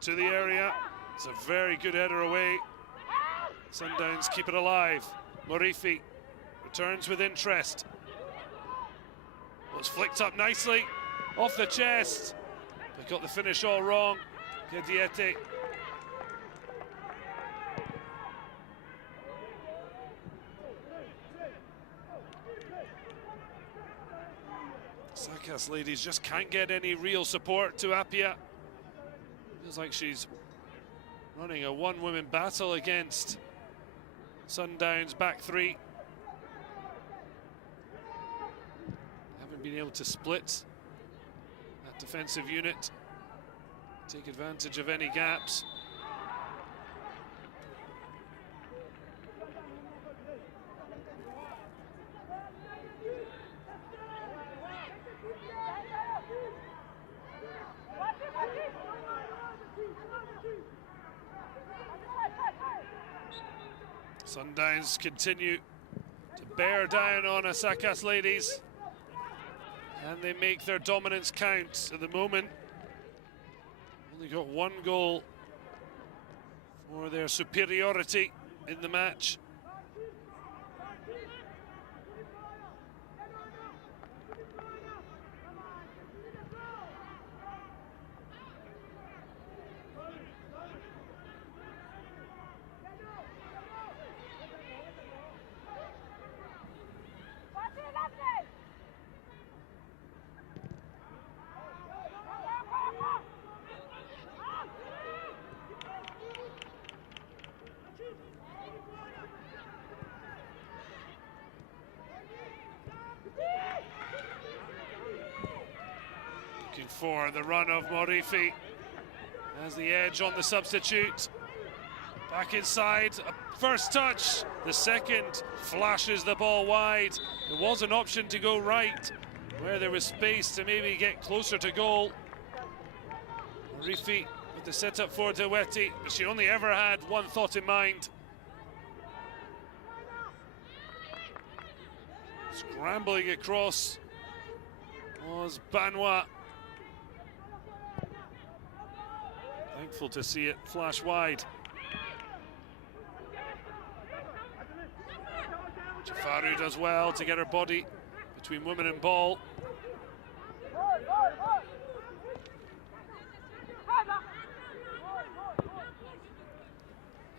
to the area. It's a very good header away. Sundowns keep it alive. Morifi returns with interest. Was flicked up nicely off the chest. They got the finish all wrong. Kadiete. Hasaacas ladies just can't get any real support to Apia. Feels like she's running a one-woman battle against Sundowns back 3. Haven't been able to split that defensive unit, take advantage of any gaps. Sundowns continue to bear down on Hasaacas ladies, and they make their dominance count. At the moment, only got 1 goal for their superiority in the match. Looking for the run of Morifi as the edge on the substitute. Back inside, a first touch, the second flashes the ball wide. There was an option to go right, where there was space to maybe get closer to goal. Rifi with the setup for Deweti, but she only ever had one thought in mind. Scrambling across was Banwa. Thankful to see it flash wide. Jafaru does well to get her body between women and ball.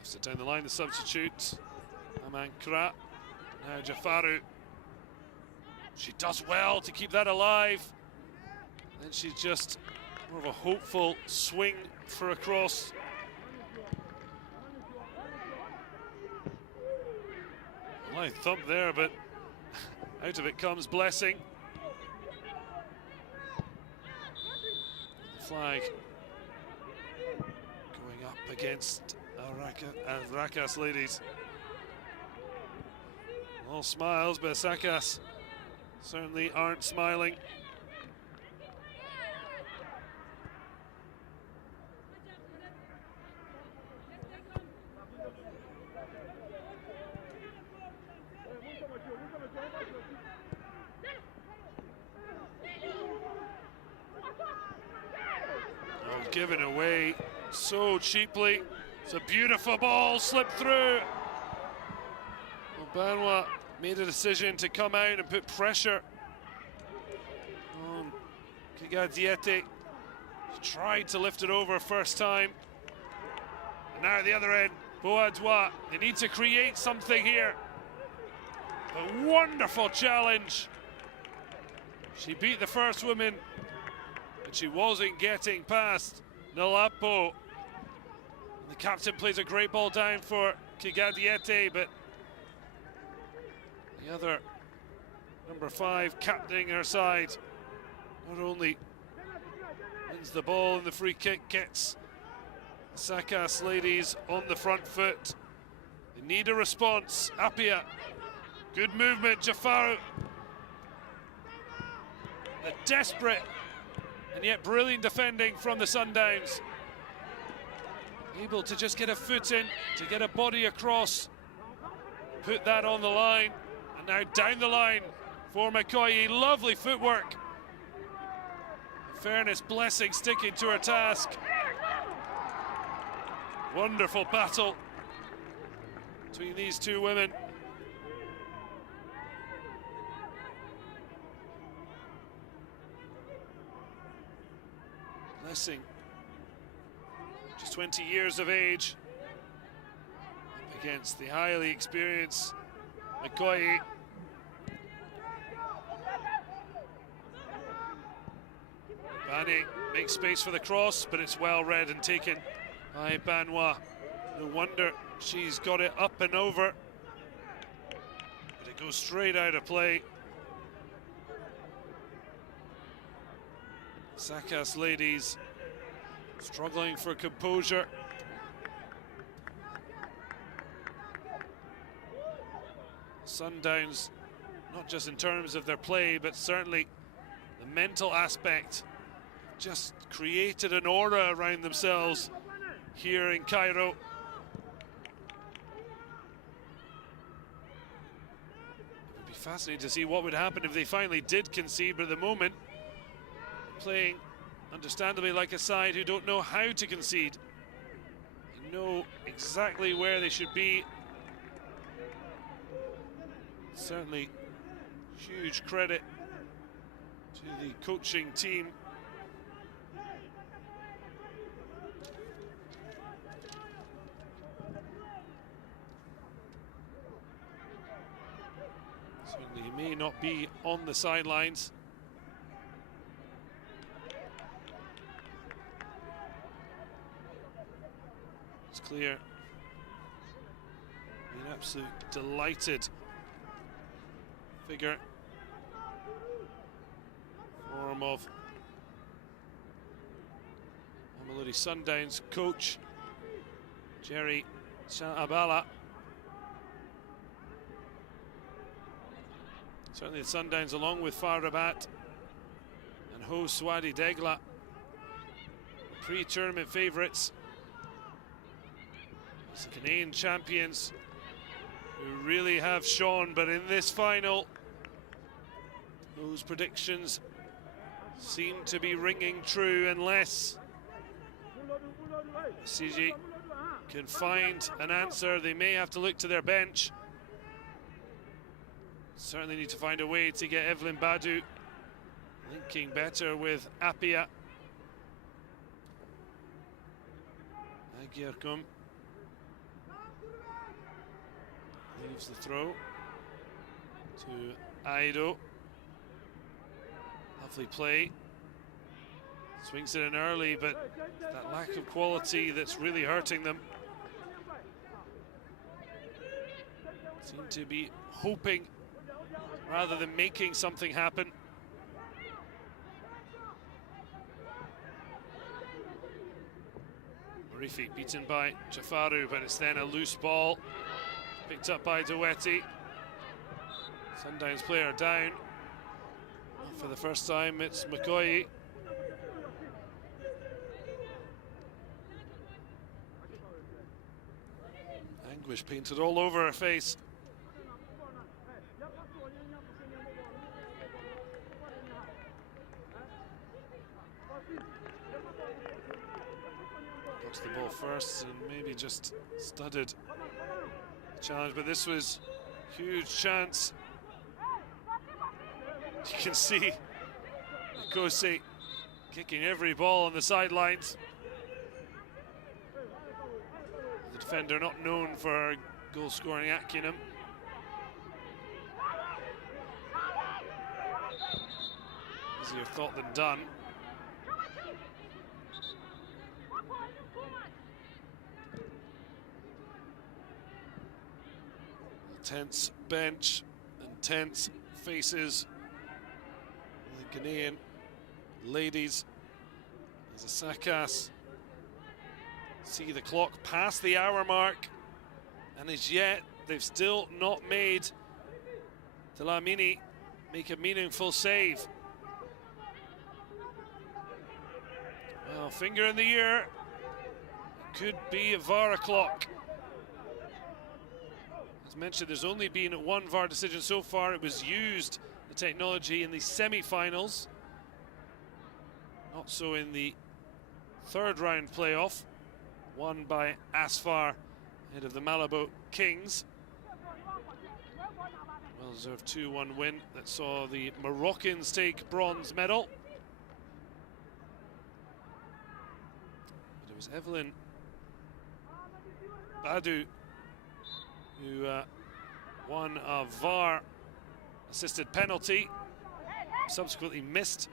Lifts it down the line, the substitute. Amankra. Now Jafaru. She does well to keep that alive. Then she's just more of a hopeful swing for a cross. Line thump there, but out of it comes Blessing. The flag going up against Hasaacas ladies. All smiles, but Hasaacas certainly aren't smiling. Oh, given away so cheaply. It's a beautiful ball, slipped through. Well, Banwa made a decision to come out and put pressure on Kigadiete. She tried to lift it over first time. And now at the other end, Boadwa. They need to create something here. A wonderful challenge. She beat the first woman, but she wasn't getting past Nalapo. The captain plays a great ball down for Kigadiete, but the other, number 5, captaining her side, not only wins the ball and the free kick, gets Hasaacas ladies on the front foot. They need a response. Apia, good movement, Jafaru. A desperate and yet brilliant defending from the Sundowns. Able to just get a foot in, to get a body across, put that on the line. Now down the line for McCoy. Lovely footwork. In fairness, Blessing sticking to her task. Wonderful battle between these two women. Blessing, just 20 years of age, up against the highly experienced McCoy. Bani makes space for the cross, but it's well read and taken by Banwa. No wonder she's got it up and over, but it goes straight out of play. Hasaacas ladies struggling for composure. Sundowns, not just in terms of their play, but certainly the mental aspect, just created an aura around themselves here in Cairo. It would be fascinating to see what would happen if they finally did concede, but at the moment, playing understandably like a side who don't know how to concede. They know exactly where they should be. Certainly huge credit to the coaching team. Certainly he may not be on the sidelines. It's clear. An absolute delighted figure. Form of Mamelodi Sundowns coach Jerry Abala. Certainly the Sundowns, along with Far Rabat and Ho Swadi Degla, pre-tournament favourites. It's the Canadian champions who really have shone, but in this final, those predictions seem to be ringing true unless CG can find an answer. They may have to look to their bench. Certainly need to find a way to get Evelyn Badu linking better with Apia. Agierkum leaves the throw to Aido. Lovely play. Swings it in early, but that lack of quality that's really hurting them. Seem to be hoping rather than making something happen. Marifi beaten by Jafaru, but it's then a loose ball. Picked up by Duetti. Sundowns player down. For the first time, it's McCoy. Anguish painted all over her face. Got to the ball first and maybe just studded the challenge, but this was a huge chance. You can see Nikose kicking every ball on the sidelines. The defender not known for goal-scoring acumen. Easier thought than done. Tense bench and tense faces. The Ghanaian ladies, as Hasaacas see the clock past the hour mark, and as yet they've still not made Dlamini make a meaningful save. Well, finger in the ear, could be a VAR o'clock. As mentioned, there's only been one VAR decision so far. It was used, the technology, in the semi-finals. Not so in the third round playoff, won by Asfar ahead of the Malabo Kings. Well-deserved 2-1 win that saw the Moroccans take bronze medal. But it was Evelyn Badu who won a VAR-assisted penalty, subsequently missed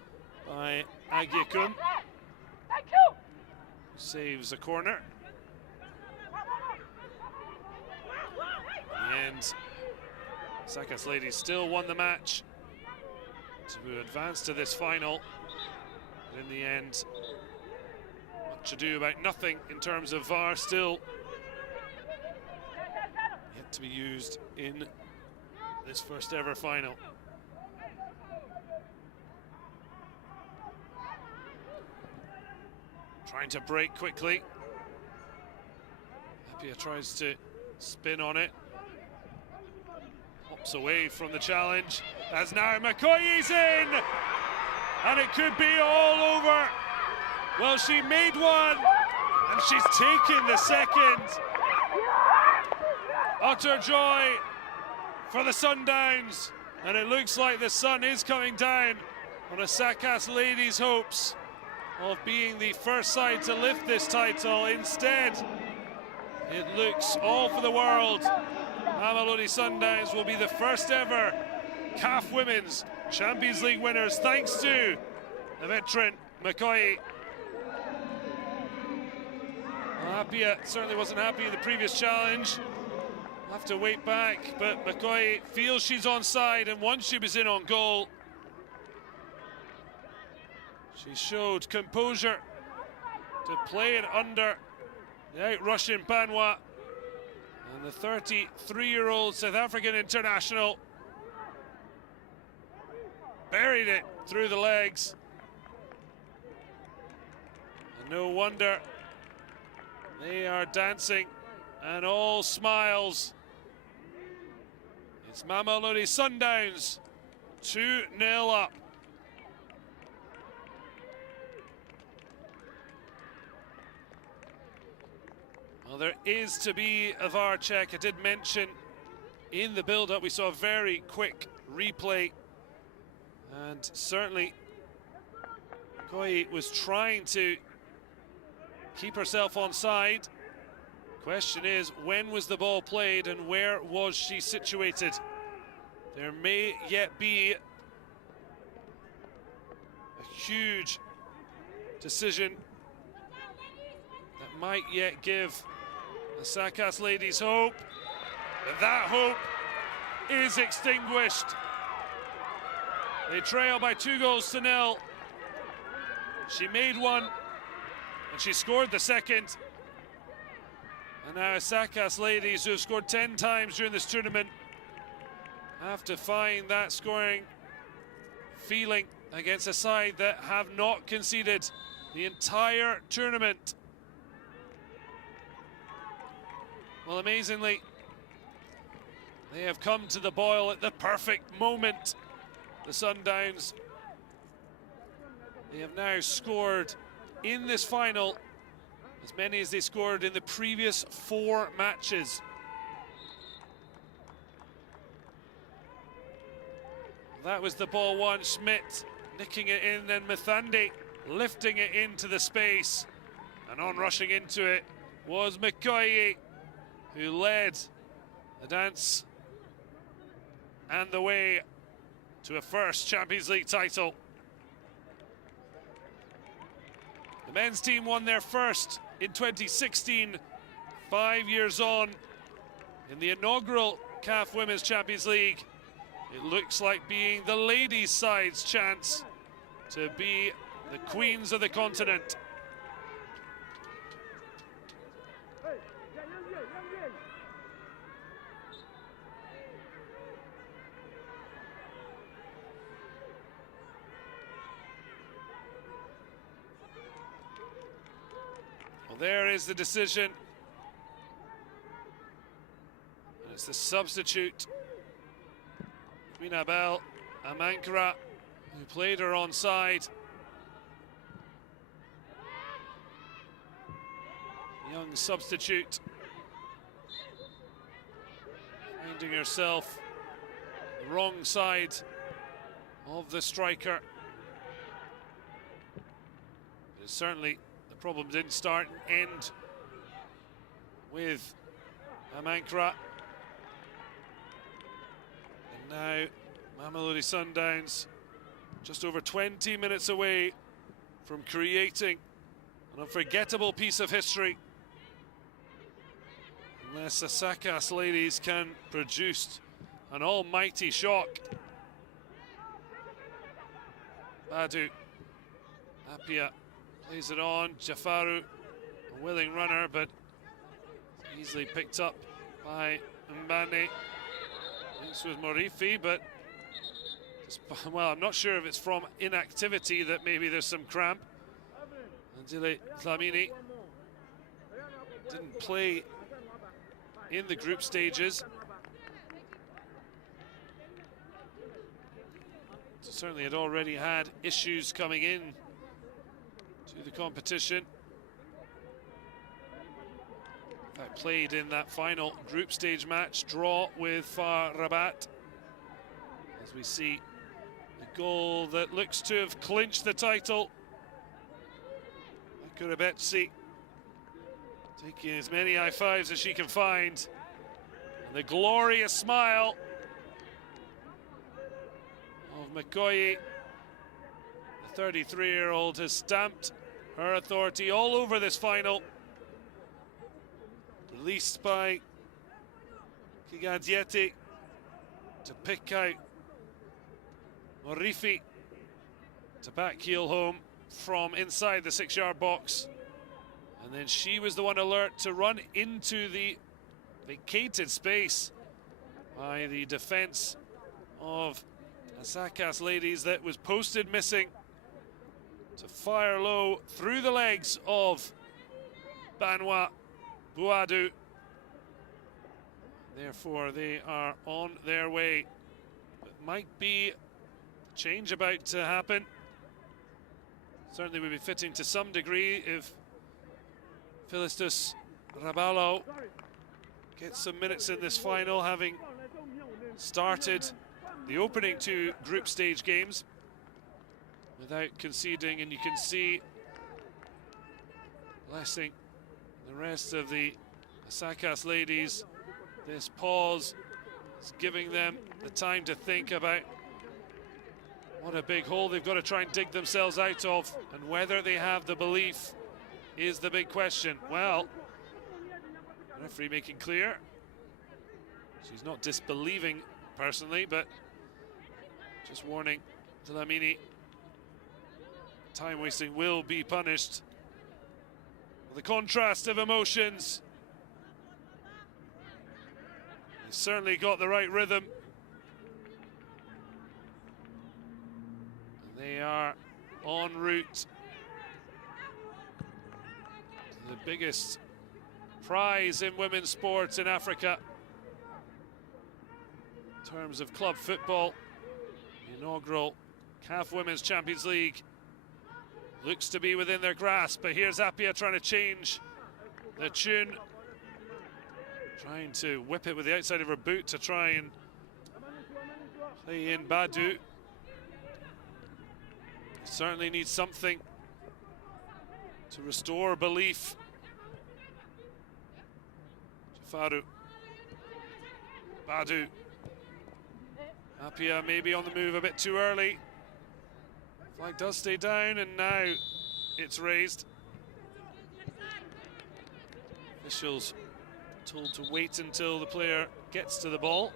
by Agiekum, who saves a corner. In the end, Hasaacas ladies still won the match to advance to this final. But in the end, much ado about nothing in terms of VAR, still yet to be used in this first ever final. Trying to break quickly. Apia tries to spin on it. Hops away from the challenge. As now McCoy's in! And it could be all over. Well, she made one, and she's taken the second. Utter joy for the Sundowns. And it looks like the sun is coming down on Hasaacas ladies' hopes of being the first side to lift this title. Instead, it looks all for the world. Mamelodi Sundowns will be the first ever CAF Women's Champions League winners, thanks to the veteran McCoy. Apia certainly wasn't happy in the previous challenge. We'll have to wait back, but McCoy feels she's onside, and once she was in on goal, she showed composure to play it under the out-Russian Panwa. And the 33-year-old South African international buried it through the legs. No wonder they are dancing and all smiles. It's Mamelodi Sundowns 2-0 up. Well, there is to be a VAR check. I did mention in the build-up we saw a very quick replay, and certainly Koi was trying to keep herself onside. Question is, when was the ball played and where was she situated? There may yet be a huge decision that might yet give the Hasaacas ladies hope, but that hope is extinguished. They trail by 2-0. She made one and she scored the second. And now Hasaacas ladies, who have scored 10 times during this tournament, have to find that scoring feeling against a side that have not conceded the entire tournament. Well, amazingly, they have come to the boil at the perfect moment. The Sundowns, they have now scored in this final as many as they scored in the previous 4 matches. That was the ball one, Schmidt nicking it in, then Mithandi lifting it into the space, and on rushing into it was Mikoyi, who led the dance and the way to a first Champions League title. The men's team won their first in 2016, 5 years on. In the inaugural CAF Women's Champions League, it looks like being the ladies' side's chance to be the queens of the continent. Well, there is the decision. And it's the substitute, Abel Amankara, who played her onside. Young substitute, finding herself the wrong side of the striker. But certainly the problem didn't start and end with Amankara. And now Mamelodi Sundowns just over 20 minutes away from creating an unforgettable piece of history. Unless the Hasaacas ladies can produce an almighty shock. Badu Apia plays it on. Jafaru, a willing runner, but easily picked up by Mbane. This was Morifi, but well, I'm not sure if it's from inactivity that maybe there's some cramp. Andile Dlamini didn't play in the group stages. Certainly had already had issues coming in to the competition. That played in that final group stage match, draw with FAR Rabat. As we see a goal that looks to have clinched the title. Kurabetsi taking as many high fives as she can find. And the glorious smile of Mikoyi, the 33-year-old, has stamped her authority all over this final. Released by Kigandieti to pick out Morifi to back heel home from inside the 6-yard box. And then she was the one alert to run into the vacated space by the defense of Hasaacas ladies that was posted missing. to fire low through the legs of Benoit Boadou. Therefore, they are on their way. It might be a change about to happen. Certainly would be fitting to some degree if Philistus Rabalo gets some minutes in this final, having started the opening two group stage games without conceding. And you can see blessing the rest of the Hasaacas ladies. This pause is giving them the time to think about what a big hole they've got to try and dig themselves out of, and whether they have the belief is the big question. Well, the referee making clear she's not disbelieving personally, but just warning Dlamini, time wasting will be punished. The contrast of emotions. He's certainly got the right rhythm. And they are en route to the biggest prize in women's sports in Africa. In terms of club football, the inaugural CAF Women's Champions League looks to be within their grasp, but here's Appiah trying to change the tune, trying to whip it with the outside of her boot to try and play in Boadou. Certainly needs something to restore belief. Jafaru, Boadou, Appiah maybe on the move a bit too early. Flag does stay down, and now it's raised. Officials told to wait until the player gets to the ball.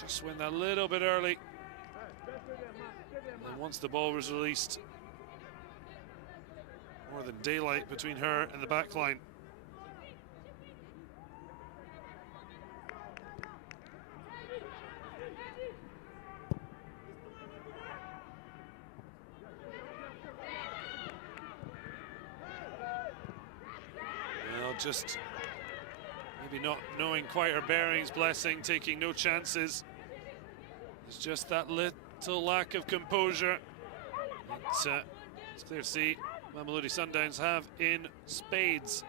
Just went a little bit early. And then once the ball was released, more than daylight between her and the back line. Just maybe not knowing quite her bearings, blessing, taking no chances. It's just that little lack of composure that it's clear to see Mamelodi Sundowns have in spades.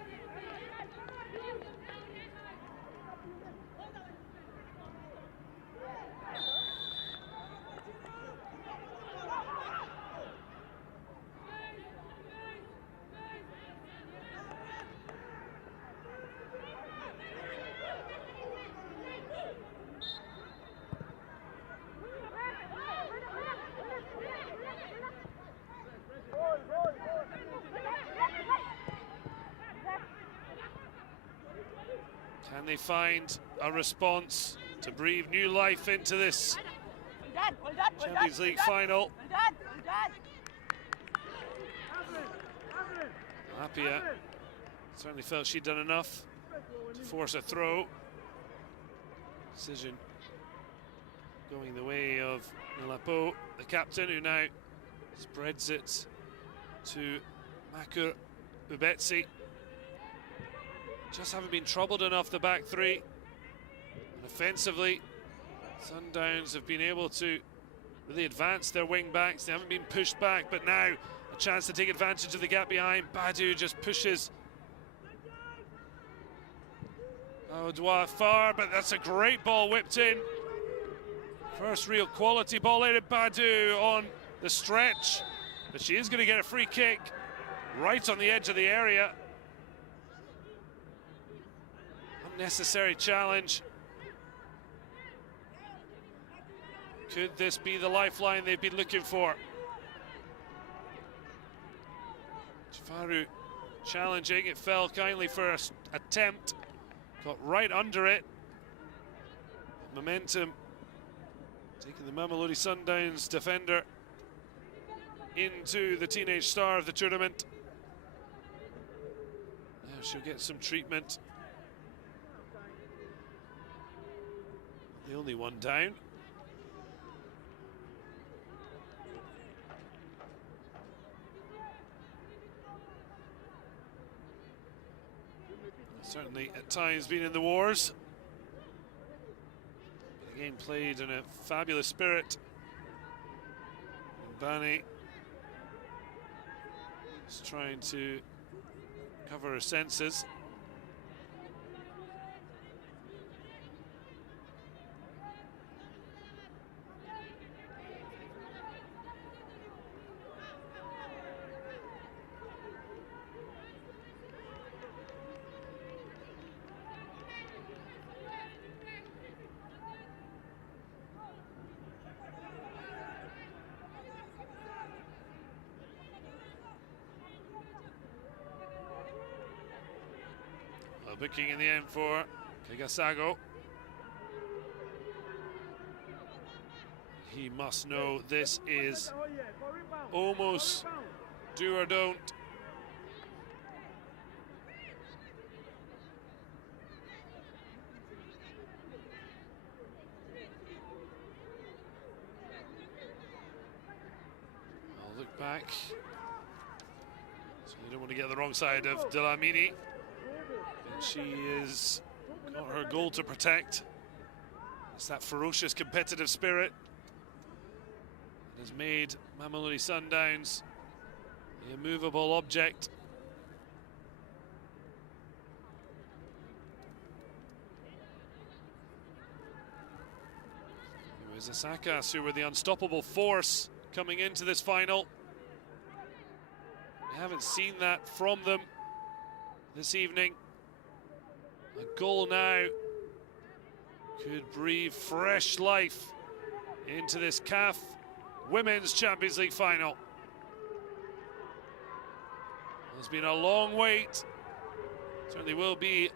Can they find a response to breathe new life into this Champions League final? Appiah certainly felt she'd done enough to force a throw. Decision going the way of Nalapo, the captain, who now spreads it to Makur Ubetsi. Just haven't been troubled enough, the back three. And offensively, Sundowns have been able to really advance their wing backs. They haven't been pushed back, but now a chance to take advantage of the gap behind. Boadou just pushes Aoudoua far, but that's a great ball whipped in. First real quality ball out of Boadou on the stretch, but she is going to get a free kick right on the edge of the area. Unnecessary challenge. Could this be the lifeline they've been looking for? Jafaru challenging, it fell kindly for an attempt, got right under it. Momentum taking the Mamelodi Sundowns defender into the teenage star of the tournament. Now she'll get some treatment. The only one down. Certainly at times been in the wars. But the game played in a fabulous spirit. Bani is trying to cover her senses. Booking in the end for Hasaacas. He must know this is almost do or don't. I'll look back. So you don't want to get the wrong side of Dlamini. She is got her goal to protect. It's that ferocious competitive spirit that has made Mamelodi Sundowns the immovable object. It was Hasaacas who were the unstoppable force coming into this final. We haven't seen that from them this evening. A goal now could breathe fresh life into this CAF Women's Champions League final. There's been a long wait. Certainly will be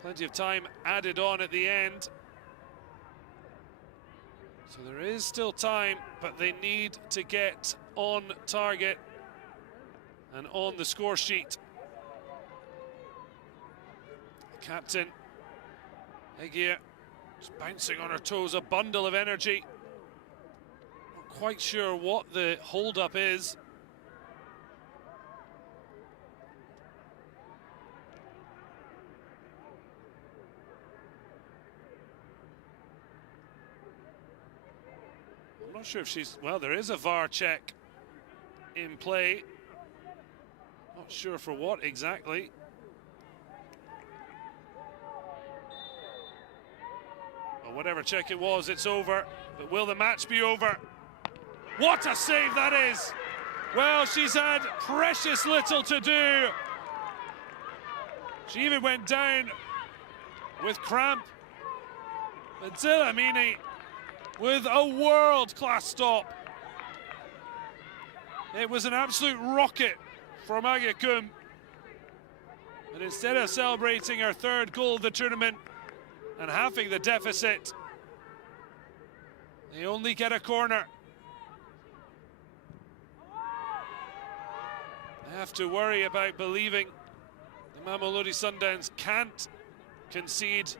plenty of time added on at the end. So there is still time, but they need to get on target and on the score sheet. Captain Egia just bouncing on her toes, a bundle of energy. Not quite sure what the hold-up is. I'm not sure if she's... Well, there is a VAR check in play. Not sure for what exactly. Whatever check it was, it's over. But will the match be over? What a save that is! Well, she's had precious little to do. She even went down with cramp. But Dlamini with a world-class stop. It was an absolute rocket from Hasaacas. But instead of celebrating her third goal of the tournament and halving the deficit, they only get a corner. They have to worry about believing the Mamelodi Sundowns can't concede.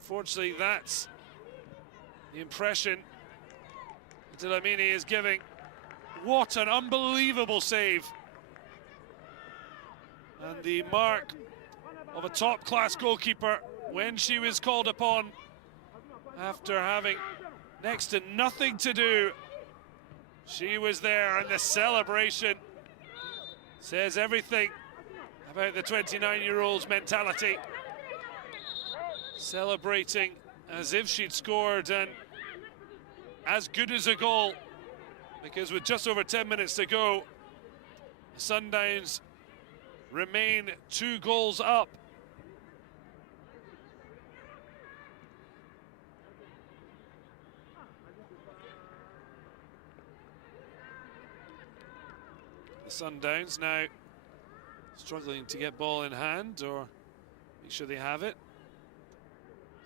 Fortunately, that's the impression Dlamini is giving. What an unbelievable save. And the mark of a top-class goalkeeper when she was called upon after having next to nothing to do. She was there, and the celebration says everything about the 29-year-old's mentality. Celebrating as if she'd scored, and as good as a goal, because with just over 10 minutes to go, the Sundowns remain 2 goals up. The Sundowns now struggling to get ball in hand or make sure they have it.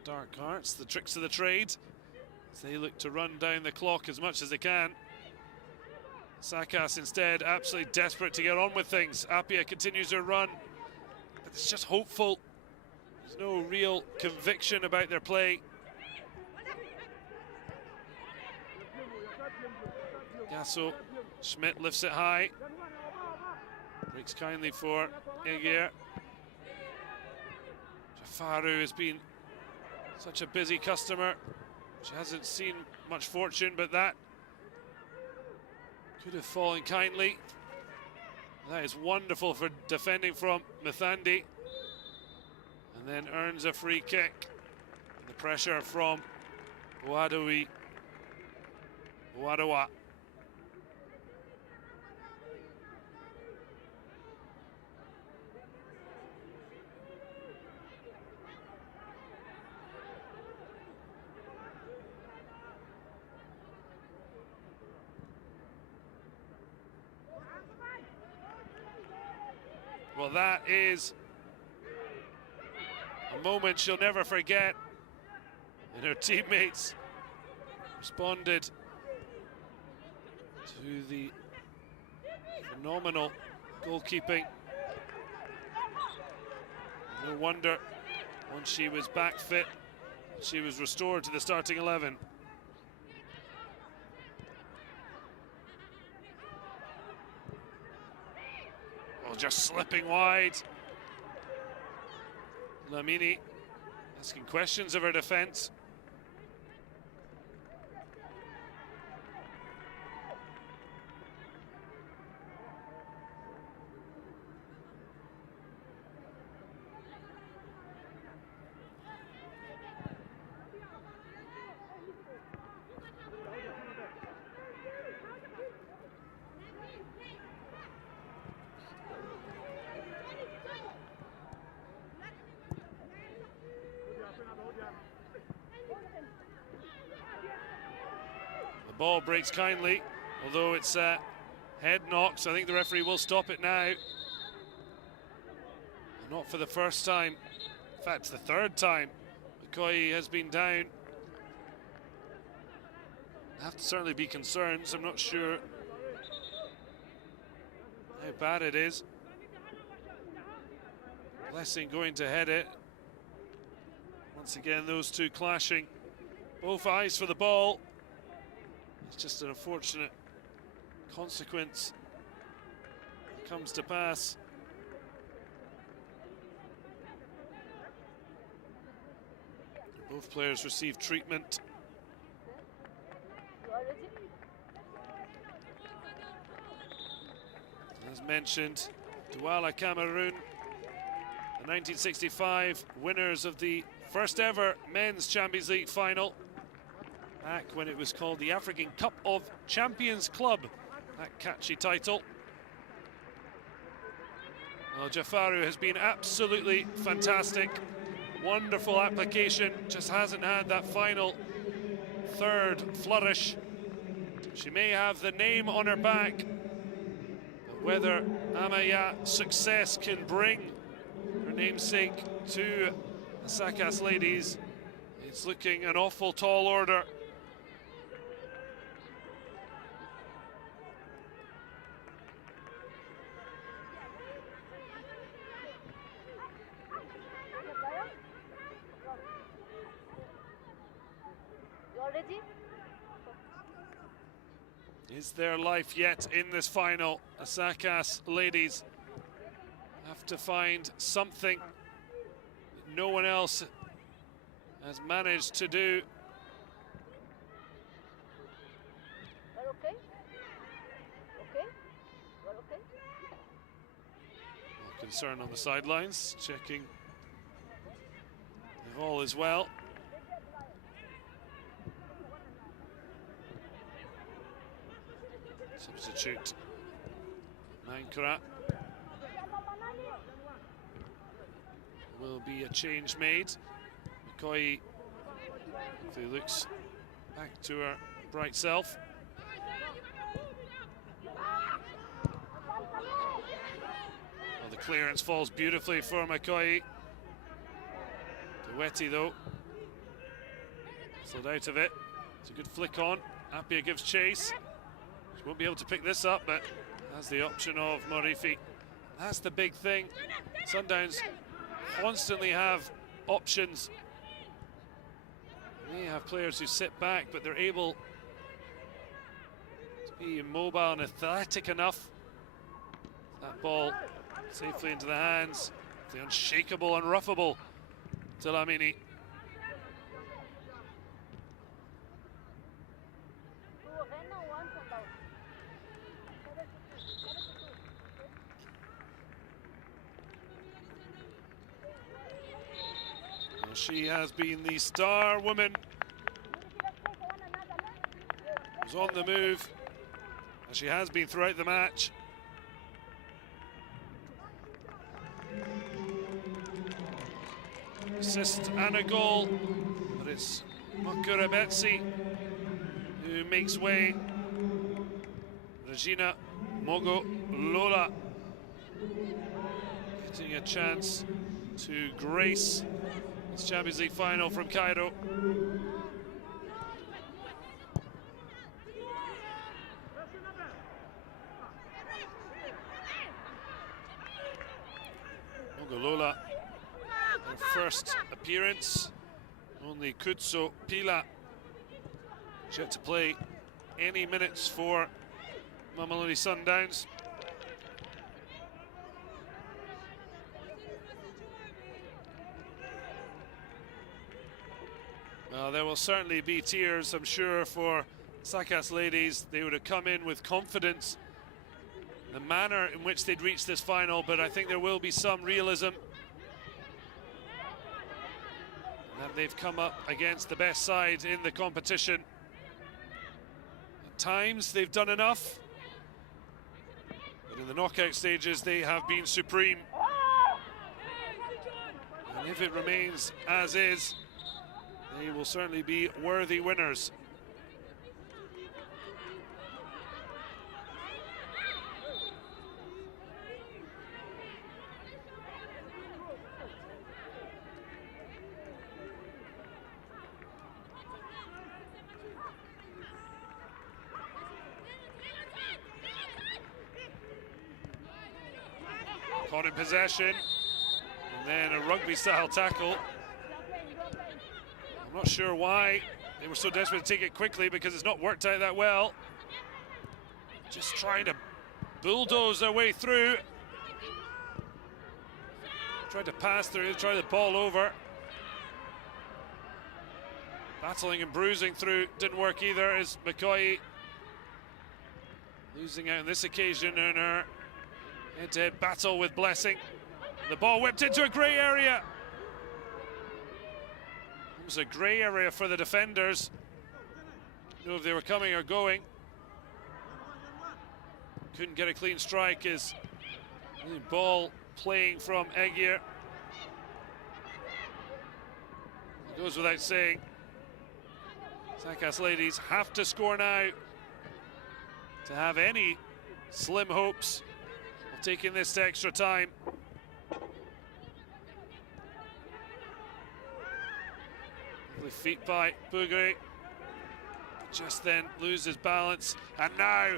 Dark arts, the tricks of the trade, as they look to run down the clock as much as they can. Hasaacas instead absolutely desperate to get on with things. Appiah continues her run, but it's just hopeful. There's no real conviction about their play. Gasso, Schmidt lifts it high. Breaks kindly for Egia. Faru has been such a busy customer. She hasn't seen much fortune, but that could have fallen kindly. That is wonderful for defending from Mithandi. And then earns a free kick. And the pressure from Boadawa. Well, that is a moment she'll never forget. And her teammates responded to the phenomenal goalkeeping. No wonder once she was back fit, she was restored to the starting 11. Oh, just slipping wide. Lamini asking questions of her defence. The ball breaks kindly, although it's a head knock, so I think the referee will stop it now. Not for the first time. In fact, it's the third time McCoy has been down. I have to certainly be concerned, so I'm not sure how bad it is. Blessing going to head it. Once again, those two clashing. Both eyes for the ball. It's just an unfortunate consequence that comes to pass. Both players receive treatment. As mentioned, Douala Cameroon, the 1965 winners of the first ever Men's Champions League final, back when it was called the African Cup of Champions Club, that catchy title. Well, Jafaru has been absolutely fantastic. Wonderful application, just hasn't had that final third flourish. She may have the name on her back, but whether Amaya success can bring her namesake to Hasaacas ladies, it's looking an awful tall order. Is there life yet in this final? Hasaacas ladies have to find something that no one else has managed to do. Okay. Concern on the sidelines, checking if all is well. Substitute Mankara. Will be a change made. McCoy, if he looks back to her bright self. Well, the clearance falls beautifully for McCoy. Duetti though slid out of it. It's a good flick on. Appiah gives chase. She won't be able to pick this up, but has the option of Morifi. That's the big thing. Sundowns constantly have options. They have players who sit back, but they're able to be mobile and athletic enough. That ball safely into the hands of the unshakable, unruffable Telamini. Well, she has been the star woman. Was on the move, as she has been throughout the match. Assist and a goal, but it's Makura Betsy who makes way. Regina Mogo Lola getting a chance to grace this Champions League final from Cairo. Mogo Lola, her first appearance. Only Kutso Pila yet to play any minutes for Mamelodi Sundowns. Well, there will certainly be tears, I'm sure, for Hasaacas ladies. They would have come in with confidence, the manner in which they'd reached this final, but I think there will be some realism that they've come up against the best side in the competition. At times they've done enough, but in the knockout stages they have been supreme. And if it remains as is, they will certainly be worthy winners. Caught in possession, and then a rugby-style tackle. I'm not sure why they were so desperate to take it quickly, because it's not worked out that well. Just trying to bulldoze their way through. Tried to pass through, try the ball over. Battling and bruising through, didn't work either, as McCoy losing out on this occasion in her head-to-head battle with Blessing. The ball whipped into a grey area. It was a grey area for the defenders. Didn't know if they were coming or going. Couldn't get a clean strike as the ball playing from Egir. It goes without saying, Hasaacas ladies have to score now to have any slim hopes of taking this to extra time. Lovely feet by Bugre. Just then loses balance, and now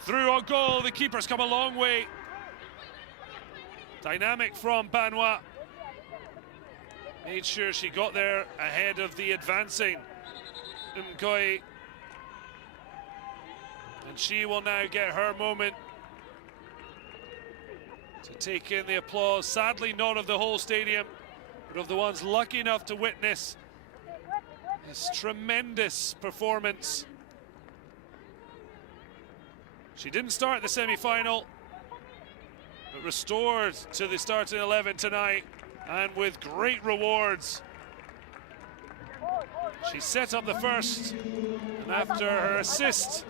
through on goal. The keeper's come a long way. Dynamic from Banoit. Made sure she got there ahead of the advancing Mkoy. And she will now get her moment to take in the applause. Sadly not of the whole stadium, but of the ones lucky enough to witness this tremendous performance. She didn't start the semi-final, but restored to the starting 11 tonight, and with great rewards. She set up the first, and after her assist,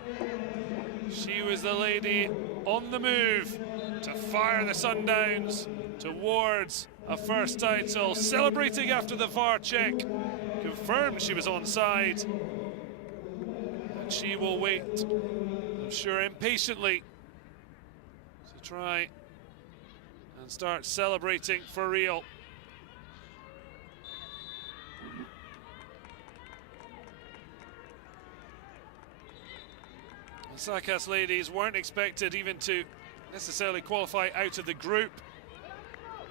she was the lady on the move to fire the Sundowns towards a first title, celebrating after the VAR check, confirmed she was onside. And she will wait, I'm sure, impatiently to try and start celebrating for real. Hasaacas ladies weren't expected even to necessarily qualify out of the group,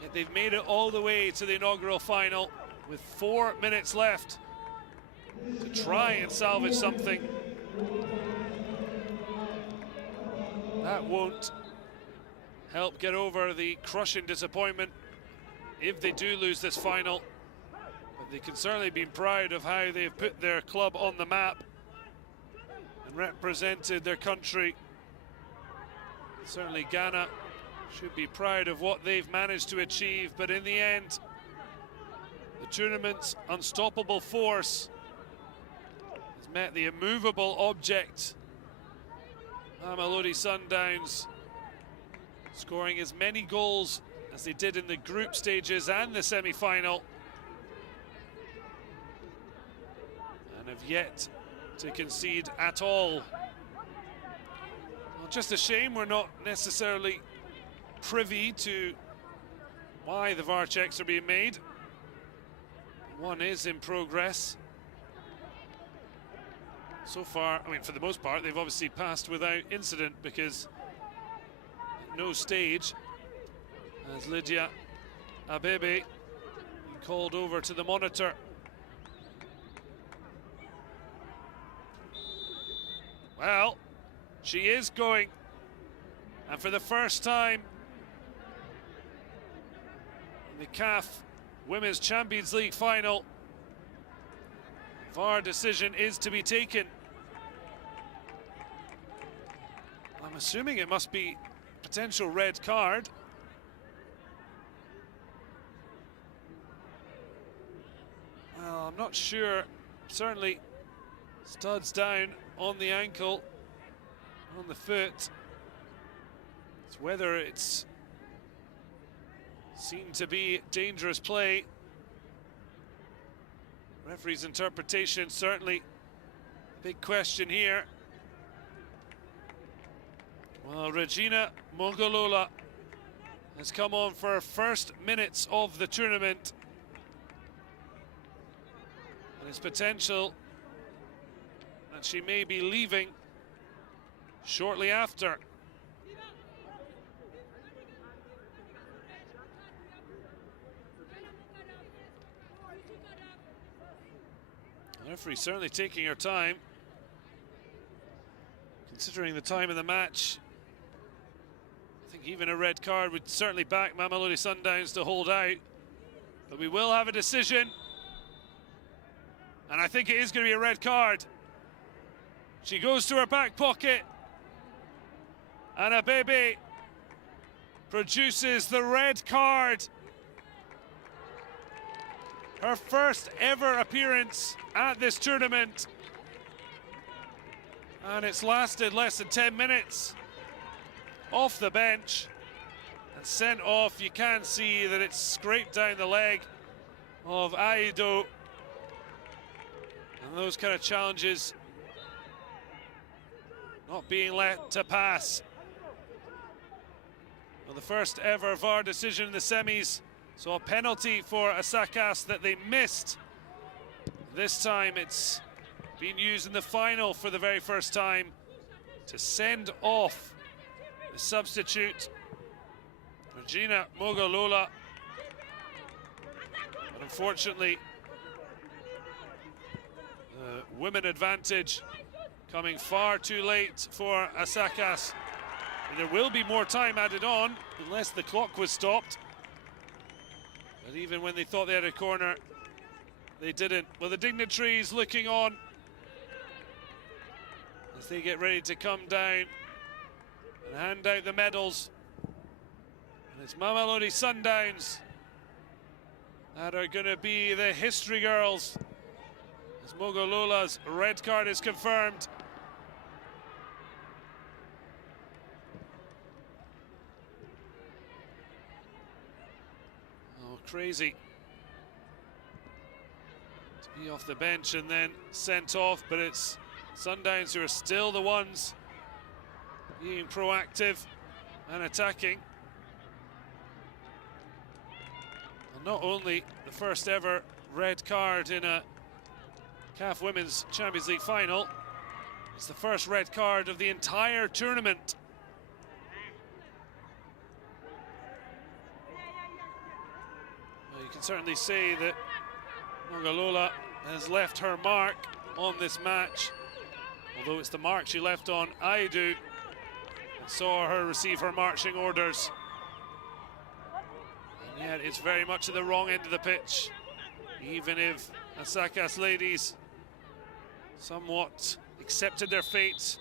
yet they've made it all the way to the inaugural final with 4 minutes left to try and salvage something. That won't help get over the crushing disappointment if they do lose this final. they can certainly be proud of how they've put their club on the map and represented their country. Certainly Ghana should be proud of what they've managed to achieve, but in the end, the tournament's unstoppable force has met the immovable object, Mamelodi Sundowns, scoring as many goals as they did in the group stages and the semi-final, and have yet to concede at all. Well, just a shame we're not necessarily privy to why the VAR checks are being made. One is in progress. So far, I mean, for the most part, they've obviously passed without incident, because at no stage has Lydia Abebe been called over to the monitor. Well, she is going, and for the first time in the CAF Women's Champions League final, VAR decision is to be taken. I'm assuming it must be potential red card. Well, I'm not sure. Certainly studs down on the ankle, on the foot. It's whether it's seen to be dangerous play. Referee's interpretation certainly a big question here. Well, Regina Mogolola has come on for her first minutes of the tournament, and it's potential that she may be leaving shortly after. The referee certainly taking her time, considering the time of the match. I think even a red card would certainly back Mamelodi Sundowns to hold out, but we will have a decision, and I think it is going to be a red card. She goes to her back pocket, and Abebe produces the red card. Her first ever appearance at this tournament, and it's lasted less than 10 minutes. Off the bench and sent off. You can see that it's scraped down the leg of Aido, and those kind of challenges not being let to pass. Well, the first ever VAR decision in the semis, so a penalty for Hasaacas that they missed. This time it's been used in the final for the very first time to send off the substitute, Regina Mogolola. But unfortunately, the women advantage coming far too late for Hasaacas. There will be more time added on unless the clock was stopped. But even when they thought they had a corner, they didn't. Well, the dignitaries looking on as they get ready to come down and hand out the medals. And it's Mamelodi Sundowns that are going to be the history girls, as Mogolola's red card is confirmed. Oh, crazy to be off the bench and then sent off, but it's Sundowns who are still the ones being proactive and attacking. And not only the first ever red card in a CAF Women's Champions League final, it's the first red card of the entire tournament. Well, you can certainly say that Mogolola has left her mark on this match, although it's the mark she left on Aidu and saw her receive her marching orders. And yet it's very much at the wrong end of the pitch. even if Hasaacas ladies somewhat accepted their fate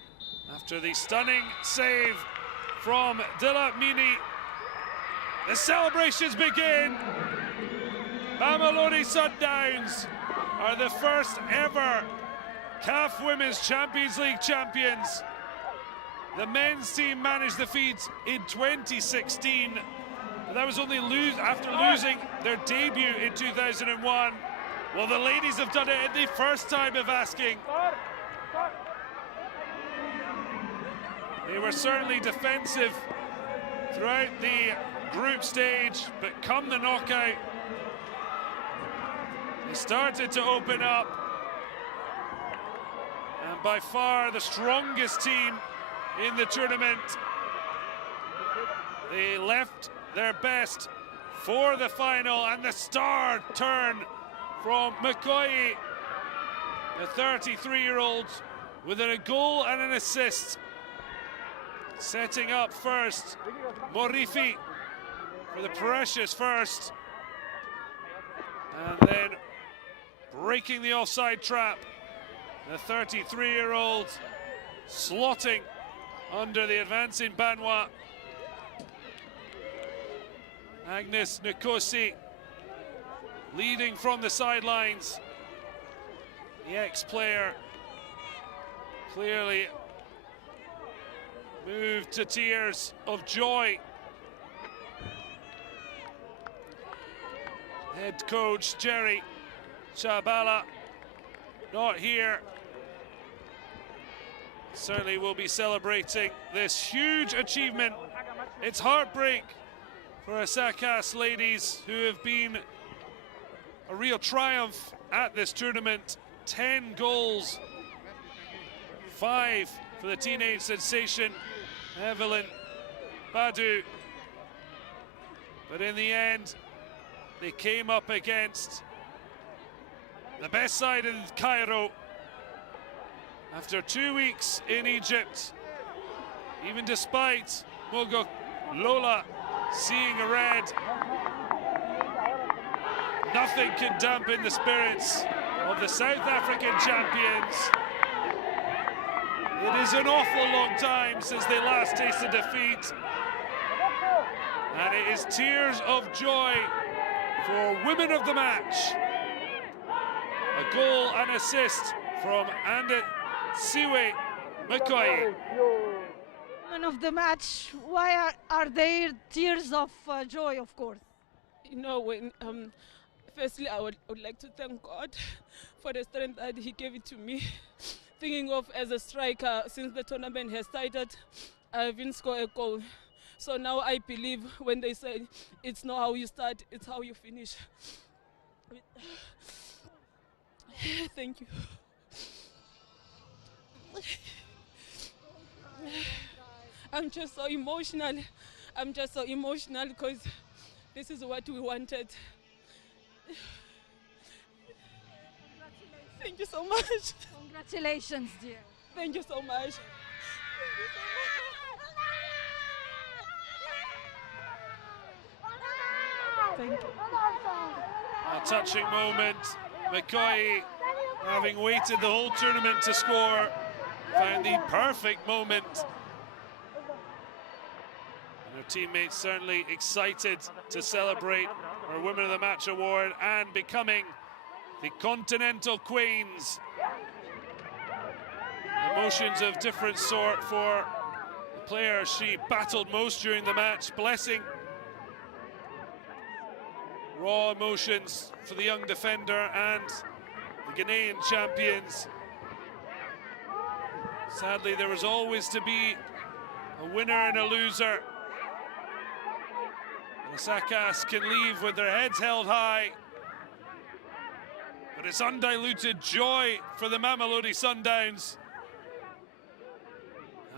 after the stunning save from Dilamini. The celebrations begin. Mamelodi Sundowns are the first ever CAF Women's Champions League champions. The men's team managed the feat in 2016, but that was only after losing their debut in 2001. Well, the ladies have done it in the first time of asking. They were certainly defensive throughout the group stage, but come the knockout, they started to open up. And by far the strongest team in the tournament. They left their best for the final, and the star turn from McCoy, the 33-year-old, with a goal and an assist. Setting up first, Morifi for the precious first, and then breaking the offside trap. The 33-year-old slotting under the advancing Banwa. Agnes Nkosi leading from the sidelines. The ex-player clearly moved to tears of joy. Head coach Jerry Chabala not here. Certainly will be celebrating this huge achievement. It's heartbreak for Hasaacas ladies, who have been a real triumph at this tournament. 10 goals, 5 for the teenage sensation Evelyn Badu. But in the end, they came up against the best side in Cairo. After 2 weeks in Egypt, even despite Mogo Lola seeing a red, nothing can dampen the spirits of the South African champions. It is an awful long time since they last tasted defeat, and it is tears of joy for women of the match. A goal and assist from Ande Siwe McCoy. Women of the match, why are there tears of joy, of course? You know, when firstly I would like to thank God for the strength that He gave it to me. Thinking of as a striker, since the tournament has started, I haven't scored a goal. So now I believe when they say it's not how you start, it's how you finish. Thank you. I'm just so emotional. I'm just so emotional because this is what we wanted. Thank you so much. Congratulations, dear. Thank you so much. Thank you. A touching moment. McCoy, having waited the whole tournament to score, found the perfect moment. And her teammates certainly excited to celebrate her Women of the Match award and becoming the Continental Queens. Emotions of different sort for the player she battled most during the match. Blessing. Raw emotions for the young defender and the Ghanaian champions. Sadly, there was always to be a winner and a loser. And Hasaacas can leave with their heads held high. But it's undiluted joy for the Mamelodi Sundowns.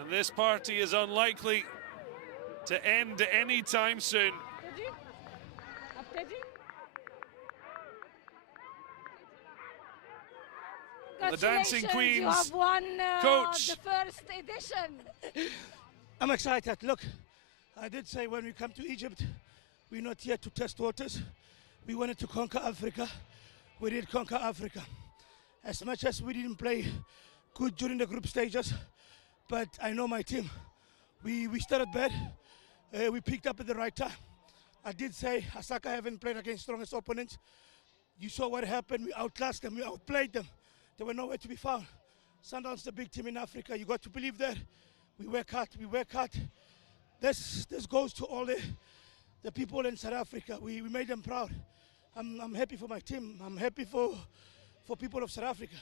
And this party is unlikely to end any time soon. The Dancing Queens. You have won Coach. the first edition. I'm excited. Look, I did say when we come to Egypt, we're not here to test waters. We wanted to conquer Africa. we did conquer Africa. As much as we didn't play good during the group stages, but I know my team. We started bad. We picked up at the right time. I did say Hasaacas haven't played against strongest opponents. You saw what happened. We outclassed them. We outplayed them. They were nowhere to be found. Sundowns, the big team in Africa. You got to believe that. We work hard. We work hard. This goes to all the people in South Africa. We made them proud. I'm happy for my team. I'm happy for people of South Africa.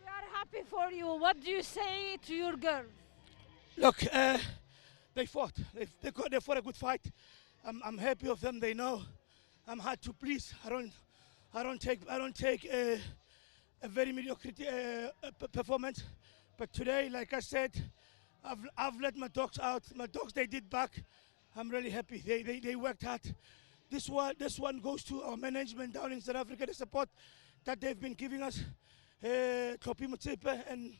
We are happy for you. What do you say to your girls? Look, they fought. They fought a good fight. I'm happy of them. They know I'm hard to please. I don't take a very mediocre performance. But today, like I said, I've let my dogs out. My dogs, they did back. I'm really happy. They worked hard. This one goes to our management down in South Africa, the support that they've been giving us. Kopi Motsepe and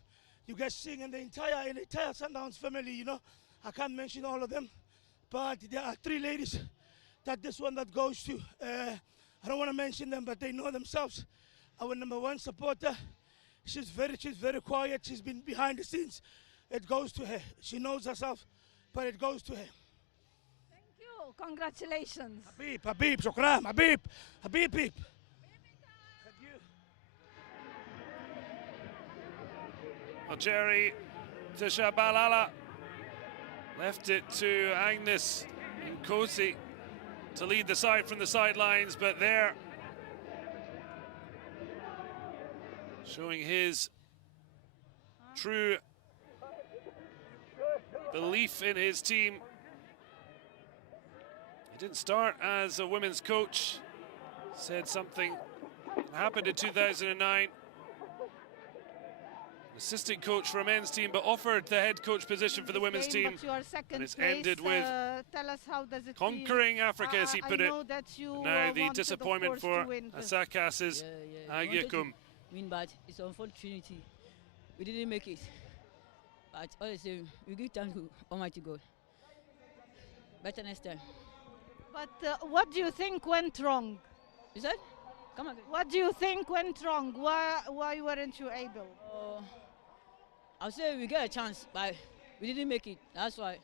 you guys sing, and the entire Sundowns family, you know. I can't mention all of them, but there are 3 ladies that this one that goes to. I don't want to mention them, but they know themselves. Our #1 supporter, she's very quiet. She's been behind the scenes. It goes to her. She knows herself, but it goes to her. Thank you. Congratulations. Habib, shukran, Habib. Thank you. Well, Jerry Tishabalala left it to Agnes Nkosi to lead the side from the sidelines, but there, showing his true belief in his team. He didn't start as a women's coach, said something happened in 2009. Assistant coach for a men's team, but offered the head coach position for the women's team. And it's ended with tell us how does it conquering feel? Africa, as he put it. Now the disappointment for Hasaacas is Hagiakum. Win, but it's unfortunately we didn't make it. But honestly, we give thanks to Almighty God. Better next time. But what do you think went wrong? You said? Come again. What do you think went wrong? Why weren't you able? I'll say we got a chance, but we didn't make it. That's why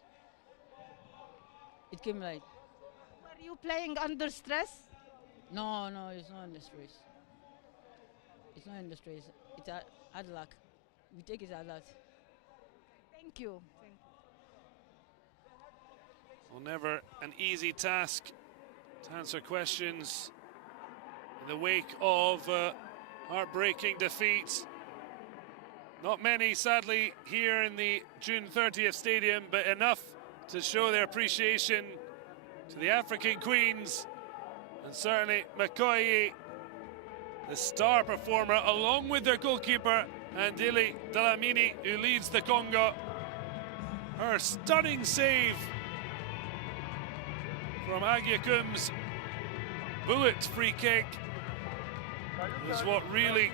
it came like. Were you playing under stress? No, it's not under stress. It's not under stress. It's hard luck. We take it as that. Thank you. Well, never an easy task to answer questions in the wake of heartbreaking defeat. Not many, sadly, here in the June 30th stadium, but enough to show their appreciation to the African Queens, and certainly Makoyi, the star performer, along with their goalkeeper, Andili Dlamini, who leads the Congo. Her stunning save from Agiakum's bullet free kick is what really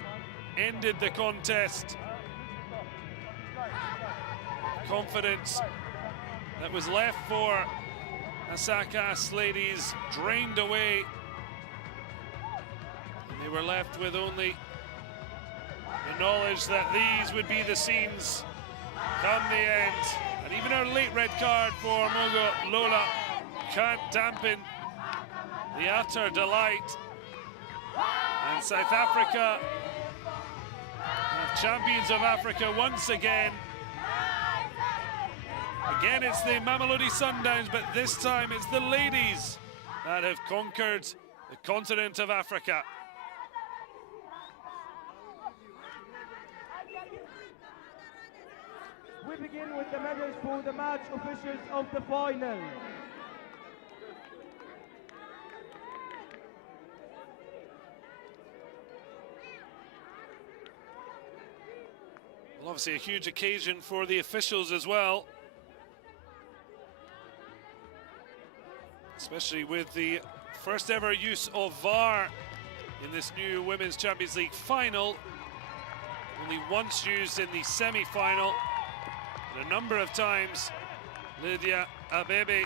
ended the contest. Confidence that was left for Hasaacas ladies drained away. And they were left with only the knowledge that these would be the scenes come the end. And even our late red card for Mogo Lola can't dampen the utter delight. And South Africa, champions of Africa once again. Again, it's the Mamelodi Sundowns, but this time it's the ladies that have conquered the continent of Africa. We begin with the medals for the match officials of the final. Well, obviously a huge occasion for the officials as well. Especially with the first ever use of VAR in this new Women's Champions League final. Only once used in the semi-final. And a number of times Lydia Abebe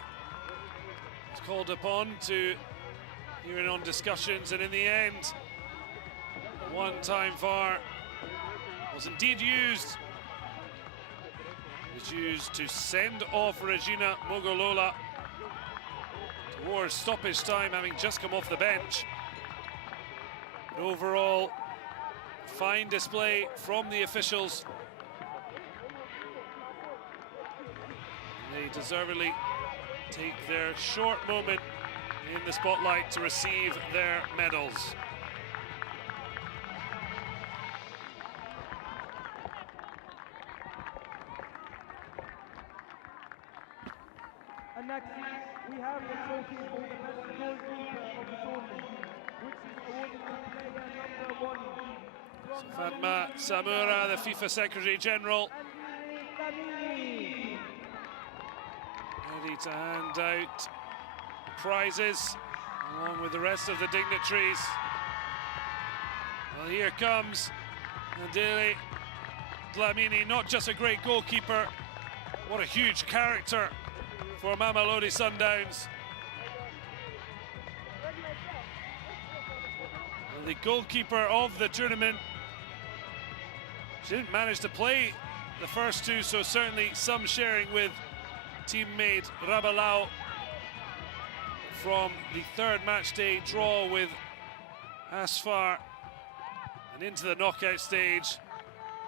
was called upon to hear in on discussions, and in the end one-time VAR was indeed used. It was used to send off Regina Mogolola towards stoppage time, having just come off the bench. But overall, fine display from the officials. They deservedly take their short moment in the spotlight to receive their medals. And next, we have the trophy for the best goalkeeper of the tournament, which is awarded to player number 1. Fatma Samura, the FIFA Secretary General, ready to hand out prizes along with the rest of the dignitaries. Well, here comes Ndile Dlamini, not just a great goalkeeper, what a huge character for Mamelodi Sundowns. And the goalkeeper of the tournament. She didn't manage to play the first two, so certainly some sharing with teammate Rabalau from the third matchday draw with Asfar, and into the knockout stage.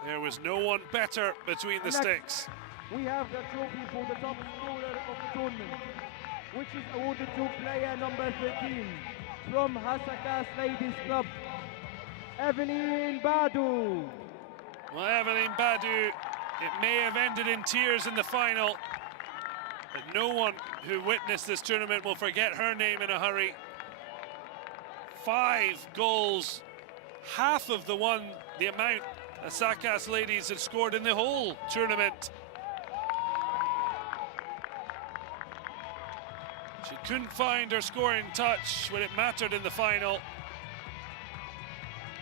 There was no one better between the sticks. We have the trophy for the top scorer of the tournament, which is awarded to player number 13 from Hasaacas Ladies Club, Evelyn Badu. Well, Evelyn Badu, it may have ended in tears in the final, but no one who witnessed this tournament will forget her name in a hurry. 5 goals, half of the amount Hasaacas Ladies had scored in the whole tournament. She couldn't find her scoring touch when it mattered in the final.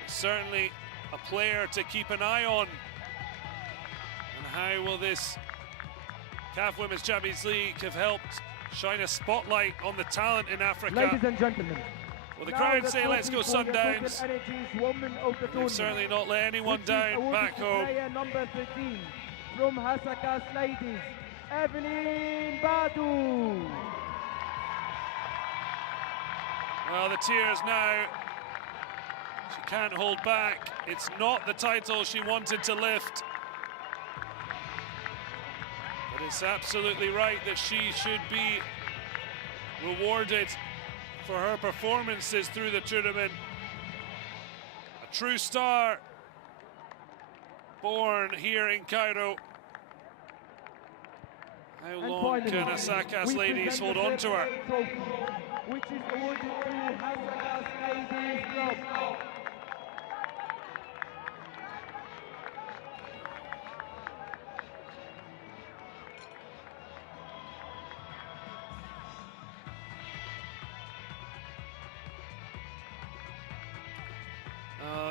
Certainly a player to keep an eye on. And how will this CAF Women's Champions League have helped shine a spotlight on the talent in Africa? Ladies and gentlemen, well, the crowd say, "Let's go Sundowns." The They've certainly not let anyone down back home. Player number 13 from Hasaacas Ladies, Evelyn Badu. Well, the tears now. She can't hold back. It's not the title she wanted to lift. But it's absolutely right that she should be rewarded for her performances through the tournament. A true star, born here in Cairo. How long can Hasaacas Ladies hold on to her? Trophy, which is awarded to Hasaacas Ladies Club.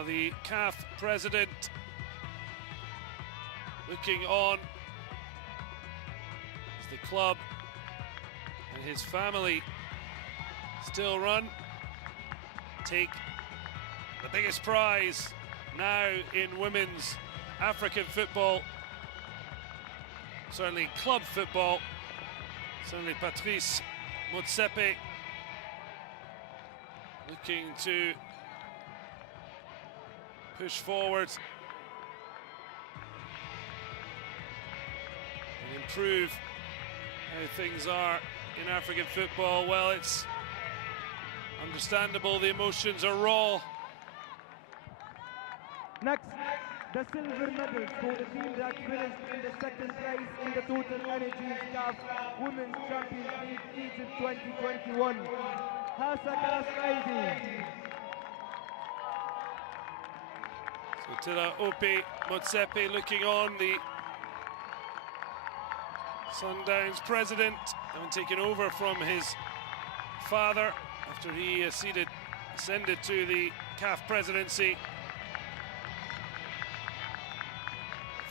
The CAF president looking on as the club and his family still run, take the biggest prize now in women's African football, certainly club football. Certainly Patrice Motsepe looking to push forward and improve how things are in African football. Well, it's understandable, the emotions are raw. Next, the silver medals for the team that finished in the second place in the Total Energies CAF Women's Champions League Egypt 2021. Hasaacas Ladies. So Tila Ope Motsepe looking on, the Sundowns president, having taken over from his father after he ascended to the CAF presidency.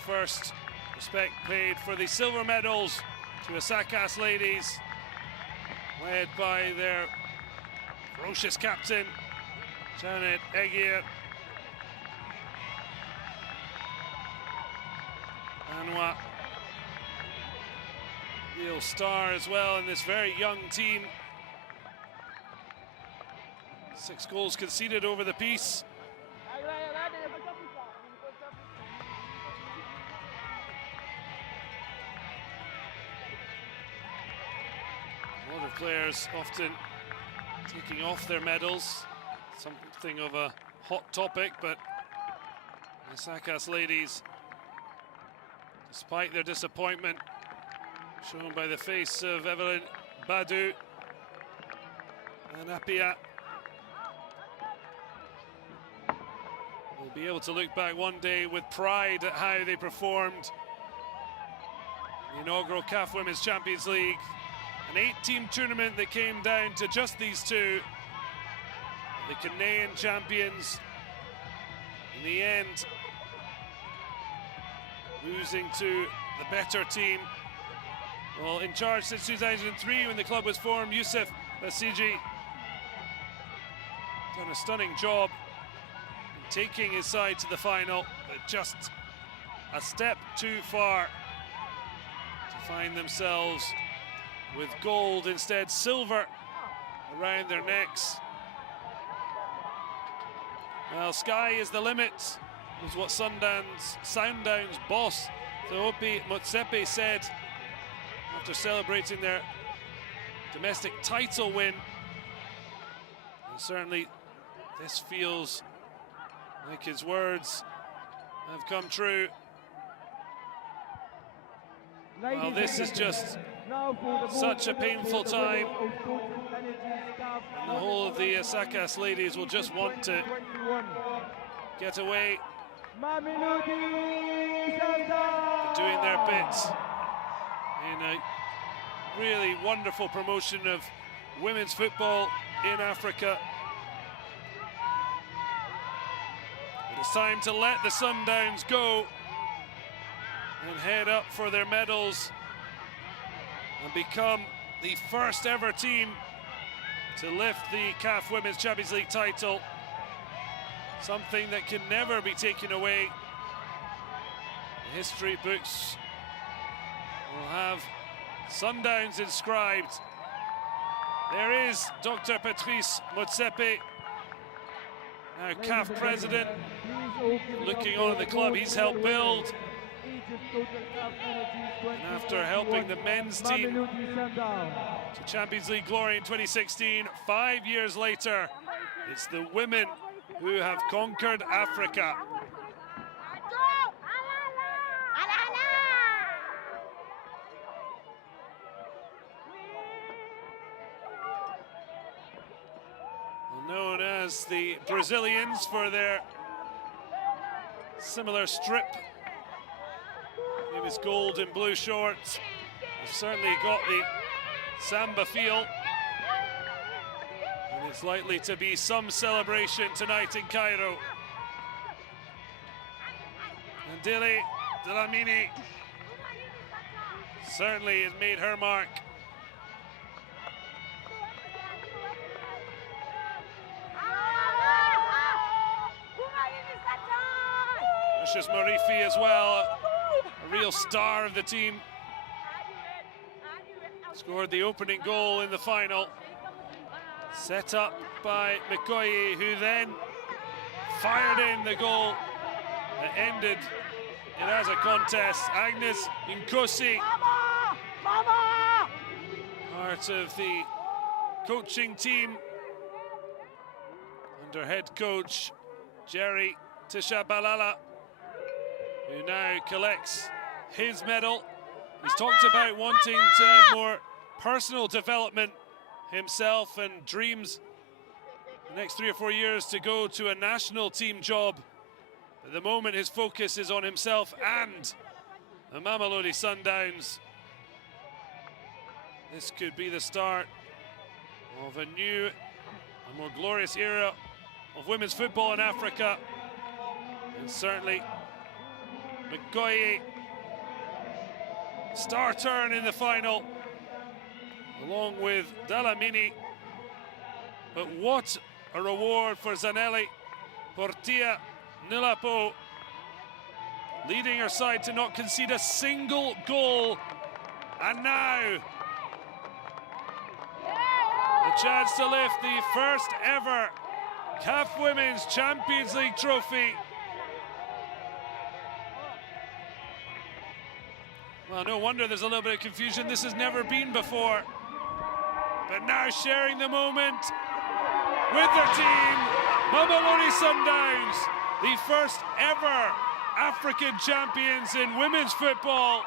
First respect paid for the silver medals to Hasaacas Ladies, led by their ferocious captain, Janet Egier. Anwa, real star as well in this very young team. 6 goals conceded over the piece. A lot of players often taking off their medals, something of a hot topic, but the Hasaacas ladies, despite their disappointment, shown by the face of Evelyn Badu and Apia, will be able to look back one day with pride at how they performed in the inaugural CAF Women's Champions League, an 8-team tournament that came down to just these two, the Canadian champions, in the end losing to the better team. Well, in charge since 2003 when the club was formed, Youssef Basiji done a stunning job in taking his side to the final, but just a step too far to find themselves with gold, instead silver around their necks. Well, sky is the limit, is what Sundowns boss Hasaacas Motsepe said after celebrating their domestic title win. And certainly this feels like his words have come true. Well, this is just such a painful time. And the whole of the Hasaacas ladies will just want to get away. Mamelodi They're doing their bit in a really wonderful promotion of women's football in Africa. But it's time to let the Sundowns go and head up for their medals and become the first ever team to lift the CAF Women's Champions League title. Something that can never be taken away. The history books will have Sundowns inscribed. There is Dr. Patrice Motsepe, now CAF president, looking on at the club he's helped build. And after helping the men's team to Champions League glory in 2016, 5 years later, it's the women who have conquered Africa. Known as the Brazilians for their similar strip, famous gold and blue shorts. They've certainly got the samba feel. And it's likely to be some celebration tonight in Cairo. And Dili Dlamini certainly has made her mark. Precious Marifi as well, a real star of the team. Scored the opening goal in the final. Set up by Mikoyi, who then fired in the goal that ended it as a contest. Agnes Nkosi, part of the coaching team under head coach Jerry Tishabalala, who now collects his medal. He's talked about wanting to have more personal development himself and dreams the next 3 or 4 years to go to a national team job. At the moment, his focus is on himself and the Mamelodi Sundowns. This could be the start of a new and more glorious era of women's football in Africa. And certainly Mikoyi, star turn in the final, along with Dlamini. But what a reward for Zanelli Portia Nilapo, leading her side to not concede a single goal. And now, the chance to lift the first ever CAF Women's Champions League trophy. Well, no wonder there's a little bit of confusion. This has never been before. But now sharing the moment with their team, Mamelodi Sundowns, the first ever African champions in women's football.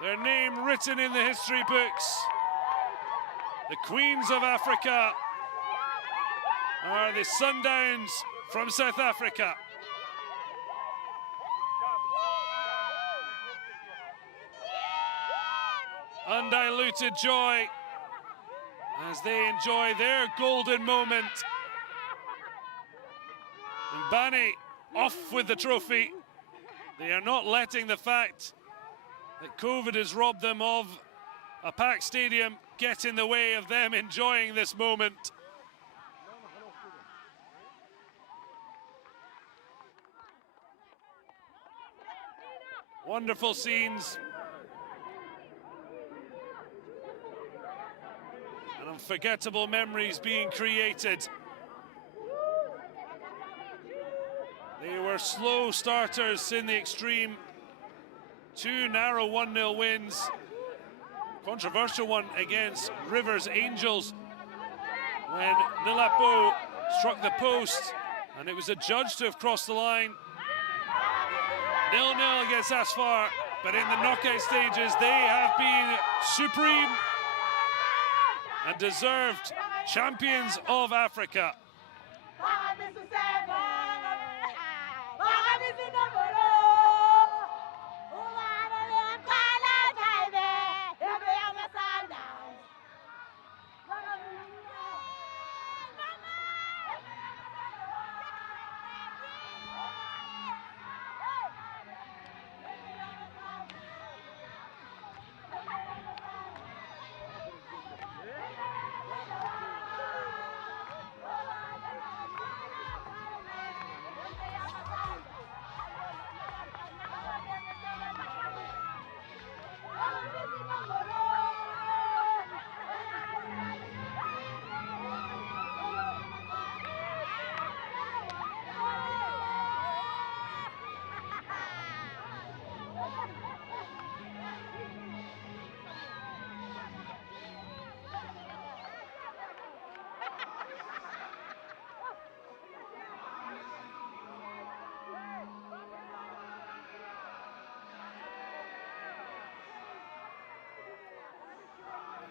Their name written in the history books. The Queens of Africa are the Sundowns from South Africa. Undiluted joy as they enjoy their golden moment. And Bani off with the trophy. They are not letting the fact that COVID has robbed them of a packed stadium get in the way of them enjoying this moment. Wonderful scenes. And unforgettable memories being created. They were slow starters in the extreme. 2 narrow 1-0 wins. Controversial one against Rivers Angels when Nilapo struck the post and it was adjudged to have crossed the line. 0-0 against Asfar, but in the knockout stages they have been supreme and deserved champions of Africa.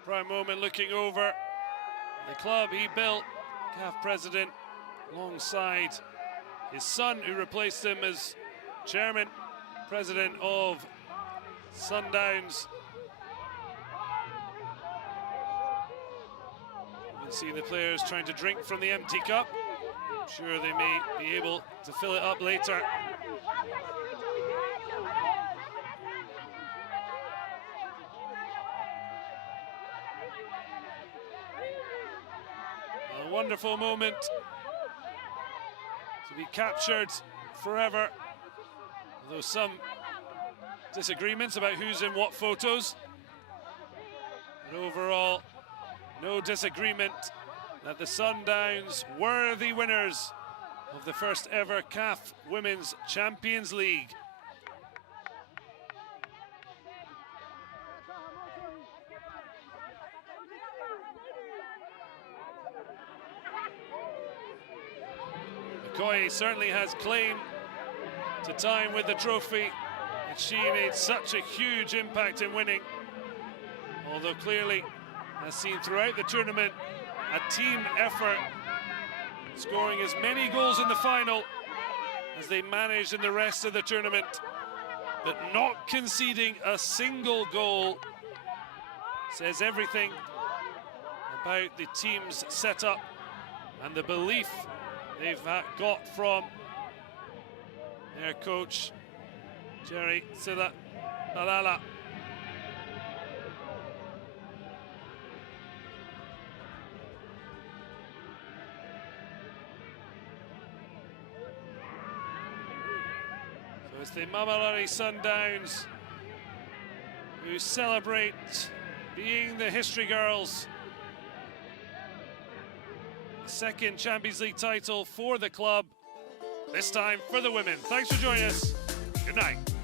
Prime moment looking over the club he built, CAF president, alongside his son who replaced him as chairman, president of Sundowns. You can see the players trying to drink from the empty cup. I'm sure they may be able to fill it up later. A wonderful moment to be captured forever, although some disagreements about who's in what photos. But overall, no disagreement that the Sundowns were the winners of the first ever CAF Women's Champions League. Okoye certainly has claim to time with the trophy, and she made such a huge impact in winning. Although clearly, as seen throughout the tournament, a team effort, scoring as many goals in the final as they managed in the rest of the tournament, but not conceding a single goal says everything about the team's setup and the belief they've got from their coach, Jerry Sida Alala. as the Mamelodi Sundowns, who celebrate being the history girls. Second Champions League title for the club, this time for the women. Thanks for joining us. Good night.